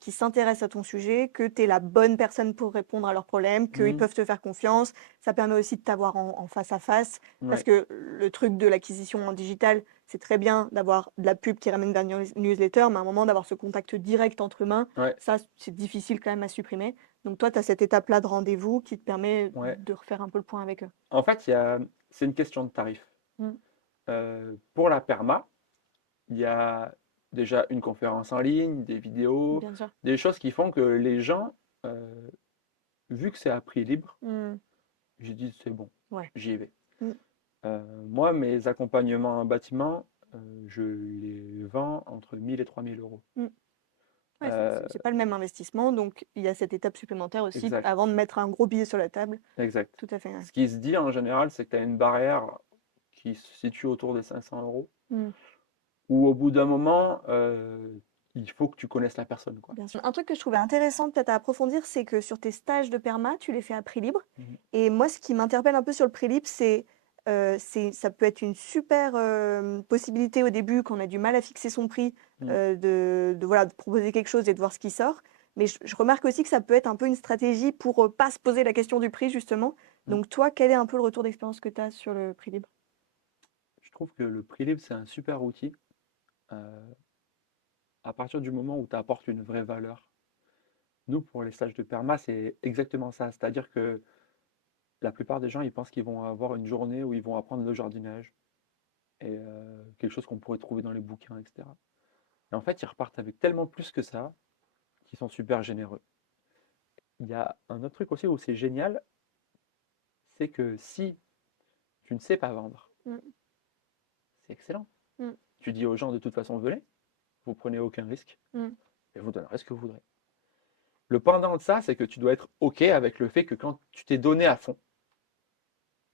qui s'intéressent à ton sujet, que tu es la bonne personne pour répondre à leurs problèmes, qu'ils peuvent te faire confiance. Ça permet aussi de t'avoir en face à face, parce Ouais, que le truc de l'acquisition en digital, c'est très bien d'avoir de la pub qui ramène vers une newsletter, mais à un moment d'avoir ce contact direct entre humains, ouais, ça, c'est difficile quand même à supprimer. Donc toi, tu as cette étape-là de rendez-vous qui te permet ouais. de refaire un peu le point avec eux. En fait, c'est une question de tarif. Mm. Pour la perma, il y a déjà une conférence en ligne, des vidéos, Bien sûr. des choses qui font que les gens, euh, vu que c'est à prix libre, Mm. j'ai dit c'est bon, Ouais. j'y vais. Mm. Moi, mes accompagnements en bâtiment, je les vends entre 1000 et 3000 euros. Mm. Ouais, Euh, c'est pas le même investissement, donc il y a cette étape supplémentaire aussi exact, avant de mettre un gros billet sur la table. exact. Tout à fait. Ouais. Ce qui se dit en général, c'est que tu as une barrière qui se situe autour des 500 euros, Mm. où au bout d'un moment, il faut que tu connaisses la personne, quoi. Bien sûr. Un truc que je trouvais intéressant peut-être à approfondir, c'est que sur tes stages de perma, tu les fais à prix libre. Mhm. Et moi, ce qui m'interpelle un peu sur le prix libre, ça peut être une super possibilité au début quand on a du mal à fixer son prix, Mhm. voilà, de proposer quelque chose et de voir ce qui sort. Mais je remarque aussi que ça peut être un peu une stratégie pour pas se poser la question du prix, justement. Mhm. Donc toi, quel est un peu le retour d'expérience que tu as sur le prix libre? Je trouve que le prix libre, c'est un super outil à partir du moment où tu apportes une vraie valeur. Nous, pour les stages de perma, c'est exactement ça. C'est-à-dire que la plupart des gens, ils pensent qu'ils vont avoir une journée où ils vont apprendre le jardinage et quelque chose qu'on pourrait trouver dans les bouquins, etc. Et en fait, ils repartent avec tellement plus que ça qu'ils sont super généreux. Il y a un autre truc aussi où c'est génial, c'est que si tu ne sais pas vendre, Mm. c'est excellent. Mm. Tu dis aux gens de toute façon, venez, vous prenez aucun risque Mm. et vous donnerez ce que vous voudrez. Le pendant de ça, c'est que tu dois être OK avec le fait que quand tu t'es donné à fond,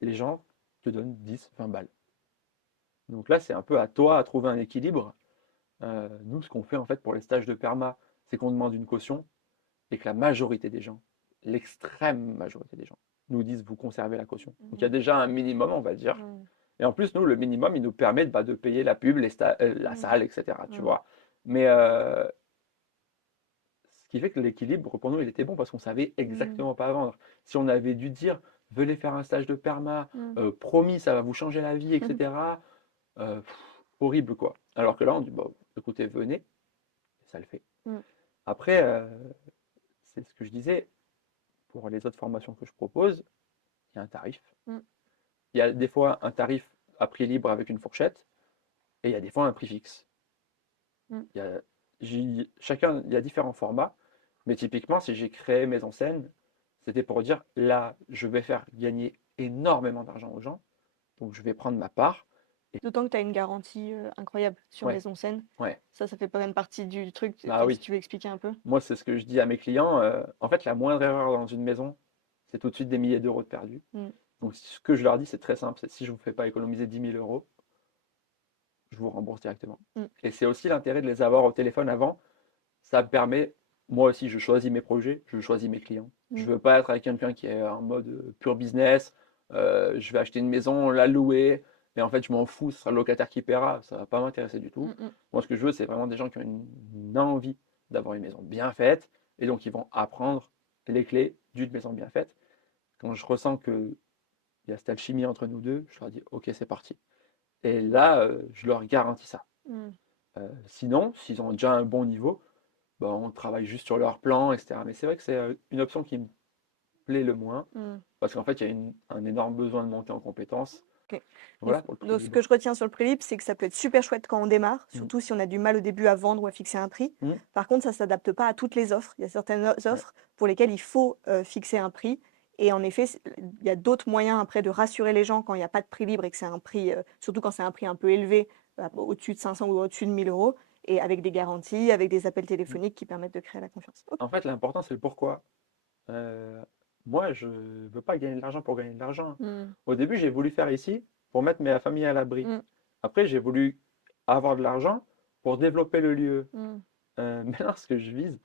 les gens te donnent 10, 20 balles. Donc là, c'est un peu à toi à trouver un équilibre. Nous, ce qu'on fait en fait pour les stages de perma, c'est qu'on demande une caution et que la majorité des gens, l'extrême majorité des gens, nous disent vous conservez la caution. Donc il y a déjà un minimum, on va dire. Mm. Et en plus, nous, le minimum, il nous permet de payer la pub, la Mm. salle, etc. Tu Mm. vois. Mais ce qui fait que l'équilibre, pour nous, il était bon parce qu'on savait Mm. exactement pas vendre. Si on avait dû dire venez faire un stage de perma, Mm. promis, ça va vous changer la vie, etc. Horrible quoi. Alors que là, on dit bon, écoutez, venez, ça le fait. Mm. Après, c'est ce que je disais, pour les autres formations que je propose, il y a un tarif. Mm. Il y a des fois un tarif à prix libre avec une fourchette, et il y a des fois un prix fixe. Mm. Il y a différents formats, Mais typiquement, si j'ai créé Maison Scène, c'était pour dire, là, je vais faire gagner énormément d'argent aux gens, donc je vais prendre ma part. D'autant que tu as une garantie incroyable sur Ouais, Maison Scène. ouais. Ça fait pas même partie du truc. Ah Enfin, si oui, tu veux expliquer un peu. moi, c'est ce que je dis à mes clients. En fait, la moindre erreur dans une maison, c'est tout de suite des milliers d'euros de perdus. Mm. Donc, ce que je leur dis, c'est très simple. C'est si je ne vous fais pas économiser 10 000 euros, je vous rembourse directement. Mm. Et c'est aussi l'intérêt de les avoir au téléphone avant. Ça me permet, moi aussi, je choisis mes projets, je choisis mes clients. Je Mm. ne veux pas être avec quelqu'un qui est en mode pur business. Je vais acheter une maison, la louer, et en fait, je m'en fous, ce sera le locataire qui paiera. Ça ne va pas m'intéresser du tout. Mm, mm. Moi, ce que je veux, c'est vraiment des gens qui ont une envie d'avoir une maison bien faite, et donc ils vont apprendre les clés d'une maison bien faite. Quand je ressens qu'il y a cette alchimie entre nous deux, je leur dis, OK, c'est parti. Et là, je leur garantis ça. Mm. Sinon, s'ils ont déjà un bon niveau, bah, on travaille juste sur leur plan, etc. Mais c'est vrai que c'est une option qui me plaît le moins, Mm. parce qu'en fait, il y a un énorme besoin de monter en compétences. Ok. Voilà pour le Donc, ce prix que je retiens sur le prix libre, c'est que ça peut être super chouette quand on démarre, Mm. surtout si on a du mal au début à vendre ou à fixer un prix. Mm. Par contre, ça ne s'adapte pas à toutes les offres. Il y a certaines Ouais. offres pour lesquelles il faut fixer un prix. Et en effet, il y a d'autres moyens après de rassurer les gens quand il n'y a pas de prix libre et que c'est un prix, surtout quand c'est un prix un peu élevé, au-dessus de 500 ou au-dessus de 1 000 euros, et avec des garanties, avec des appels Mm. téléphoniques qui permettent de créer la confiance. Ok. En fait, l'important, c'est le pourquoi. Euh, Moi, je ne veux pas gagner de l'argent pour gagner de l'argent. Mm. Au début, j'ai voulu faire ici pour mettre ma famille à l'abri. Mm. Après, j'ai voulu avoir de l'argent pour développer le lieu. Mm. Maintenant, ce que je vise,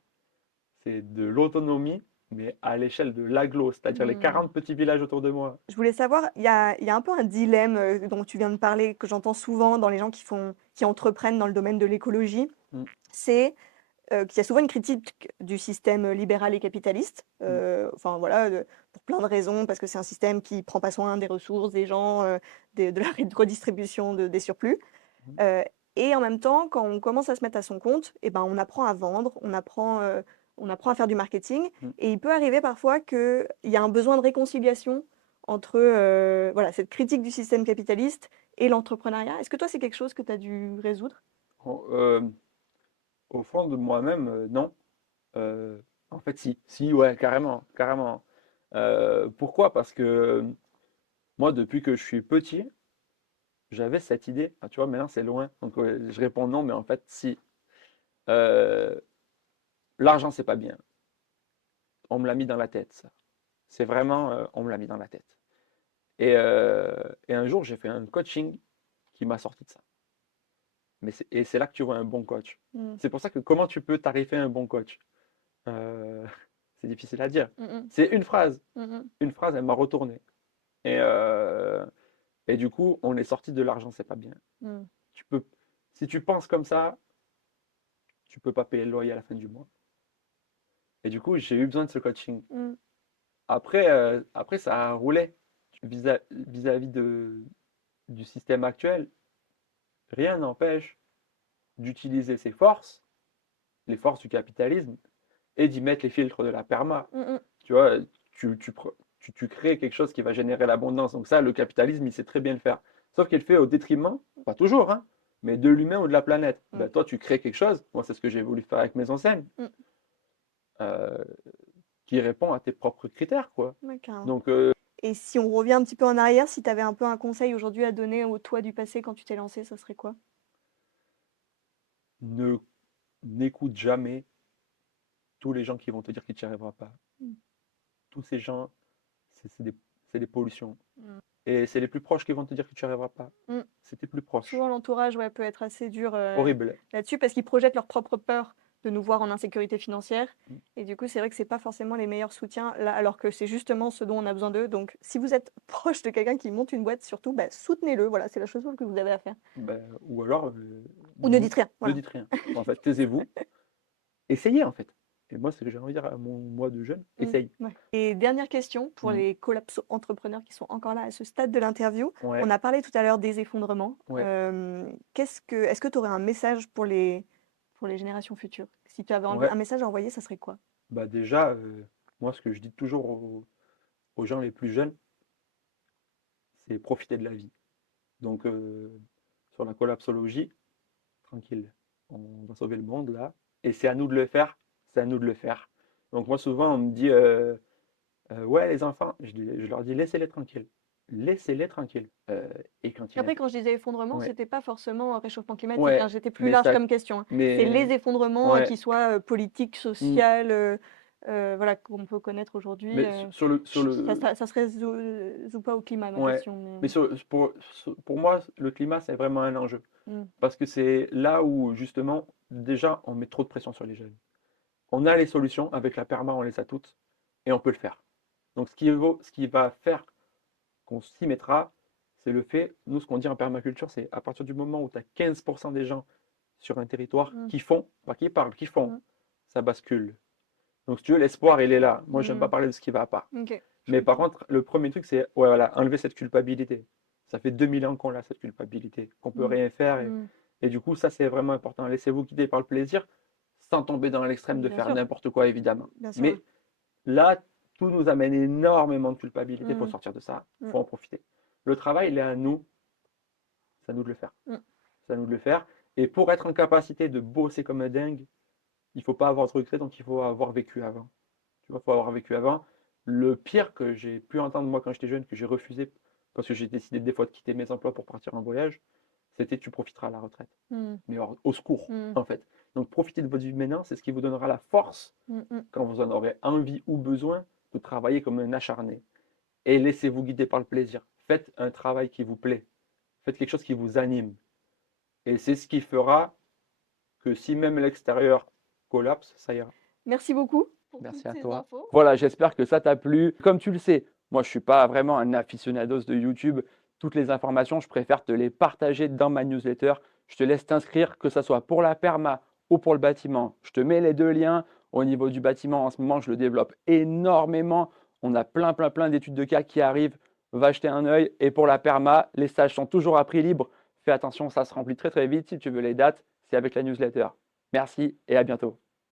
c'est de l'autonomie, mais à l'échelle de l'agglo, c'est-à-dire les Mm. 40 petits villages autour de moi. Je voulais savoir, il y a un peu un dilemme dont tu viens de parler, que j'entends souvent dans les gens qui entreprennent dans le domaine de l'écologie. Mm. C'est qu'il y a souvent une critique du système libéral et capitaliste. Mm. Enfin voilà, pour plein de raisons, parce que c'est un système qui prend pas soin des ressources, des gens, de la redistribution des surplus. Mm. Euh, et en même temps, quand on commence à se mettre à son compte, eh ben, on apprend à vendre, on apprend à faire du marketing. Mm. Et il peut arriver parfois qu'il y a un besoin de réconciliation entre voilà, cette critique du système capitaliste et l'entrepreneuriat. Est-ce que toi, c'est quelque chose que tu as dû résoudre? Oh, au fond de moi-même, non. Euh, En fait, si. Si, ouais, carrément, carrément. Pourquoi? Parce que moi, depuis que je suis petit, j'avais cette idée. Ah, tu vois, maintenant, c'est loin. Donc, je réponds non, mais en fait, si. Euh, L'argent, c'est pas bien. On me l'a mis dans la tête, ça. C'est vraiment, on me l'a mis dans la tête. Et un jour, j'ai fait un coaching qui m'a sorti de ça. Et c'est là que tu vois un bon coach. Mm. C'est pour ça que comment tu peux tarifer un bon coach? Euh, c'est difficile à dire. Mm, C'est une phrase. mm, mm, Une phrase, elle m'a retourné. Et, euh, et du coup, on est sorti de l'argent, c'est pas bien. mm, Tu peux, si tu penses comme ça, tu peux pas payer le loyer à la fin du mois. Et du coup, j'ai eu besoin de ce coaching. mm, Après ça a roulé. Vis-à-vis du système actuel, rien n'empêche d'utiliser ses forces, les forces du capitalisme, et d'y mettre les filtres de la perma. mm, mm. Tu vois, tu crées quelque chose qui va générer l'abondance. Donc ça, le capitalisme, il sait très bien le faire. Sauf qu'il le fait au détriment, pas toujours, hein, mais de l'humain ou de la planète. Mm. Ben, toi, tu crées quelque chose, moi c'est ce que j'ai voulu faire avec Maison Scène, Mm. euh, qui répond à tes propres critères, quoi. Ouais, carrément. Donc, Et si on revient un petit peu en arrière, si tu avais un peu un conseil aujourd'hui à donner au toi du passé quand tu t'es lancé, ça serait quoi? ne n'écoute jamais tous les gens qui vont te dire que tu n'y arriveras pas. Mm. Tous ces gens, c'est des pollutions. Mm. Et c'est les plus proches qui vont te dire que tu n'y arriveras pas. Mm. C'est tes plus proches. Souvent, l'entourage peut être assez dur Horrible. là-dessus parce qu'ils projettent leur propre peur de nous voir en insécurité financière. Mm. Et du coup, c'est vrai que c'est pas forcément les meilleurs soutiens, là, alors que c'est justement ce dont on a besoin d'eux. Donc, si vous êtes proche de quelqu'un qui monte une boîte, surtout, soutenez-le. Voilà, c'est la chose que vous avez à faire. Ben, ou alors, Ou ne dites rien. ne Voilà. dites rien. En fait, taisez-vous. Essayez, en fait. Et moi, c'est ce que j'ai envie de dire à mon moi de jeune. Mm. Essaye. Ouais. Et dernière question pour Mm. les collapso entrepreneurs qui sont encore là à ce stade de l'interview. Ouais. On a parlé tout à l'heure des effondrements. Ouais. Est-ce que tu aurais un message pour les générations futures? Si tu avais Ouais. un message à envoyer, ça serait quoi? Bah déjà, moi, ce que je dis toujours aux gens les plus jeunes, c'est profiter de la vie. Donc, sur la collapsologie, tranquille, on va sauver le monde là. Et c'est à nous de le faire. C'est à nous de le faire. Donc moi, souvent, on me dit, ouais, les enfants, je leur dis, laissez-les tranquilles. Laissez-les tranquilles. Et quand ils Après, mettent... quand je disais effondrement, Ouais, c'était pas forcément réchauffement climatique, hein, ouais, j'étais plus mais large ça... comme question, hein. C'est les Mais... effondrements, Ouais. qu'ils soient politiques, Mm. social, voilà, qu'on peut connaître aujourd'hui. Mais sur le... Sur le... Ça se résout pas au climat, ma Ouais. question. Mais Mais... pour moi, le climat, c'est vraiment un enjeu. Mm. Parce que c'est là où, justement, déjà, on met trop de pression sur les jeunes. On a les solutions, avec la perma, on les a toutes, et on peut le faire. Donc ce qui va faire qu'on s'y mettra, c'est le fait, nous ce qu'on dit en permaculture, c'est à partir du moment où tu as 15% des gens sur un territoire Mm. qui font, pas qui parlent, qui font, Mm. ça bascule. Donc si tu veux, l'espoir, il est là. Moi, j'aime pas Mm. parler de ce qui va pas. Ok, je Mais par comprends. contre, le premier truc, c'est ouais, voilà, enlever cette culpabilité. Ça fait 2000 ans qu'on a cette culpabilité, qu'on peut Mm. rien faire. Mm. Et du coup, ça, c'est vraiment important. Laissez-vous guider par le plaisir, sans tomber dans l'extrême de Bien faire sûr, n'importe quoi, évidemment. bien sûr. Mais là, tout nous amène énormément de culpabilité. Il faut Mm. sortir de ça. Il Mm. faut en profiter. Le travail, il est à nous. C'est à nous de le faire. Mm. C'est à nous de le faire. Et pour être en capacité de bosser comme un dingue, il ne faut pas avoir de regrets, donc il faut avoir vécu avant. Tu vois, il faut avoir vécu avant. Le pire que j'ai pu entendre moi quand j'étais jeune, que j'ai refusé parce que j'ai décidé des fois de quitter mes emplois pour partir en voyage, c'était tu profiteras à la retraite. Mm. Mais au secours, Mm. en fait. Donc profitez de votre vie maintenant, c'est ce qui vous donnera la force, Mm. Mm. quand vous en aurez envie ou besoin, de travailler comme un acharné. Et laissez-vous guider par le plaisir. Faites un travail qui vous plaît. Faites quelque chose qui vous anime. Et c'est ce qui fera que si même l'extérieur collapse, ça ira. Merci beaucoup pour Merci toutes à ces toi. infos. Voilà, j'espère que ça t'a plu. Comme tu le sais, moi je ne suis pas vraiment un aficionados de YouTube. Toutes les informations, je préfère te les partager dans ma newsletter. Je te laisse t'inscrire, que ce soit pour la perma ou pour le bâtiment. Je te mets les deux liens. Au niveau du bâtiment, en ce moment, je le développe énormément. On a plein d'études de cas qui arrivent. Va jeter un œil. Et pour la perma, les stages sont toujours à prix libre. Fais attention, ça se remplit très vite. Si tu veux les dates, c'est avec la newsletter. Merci et à bientôt.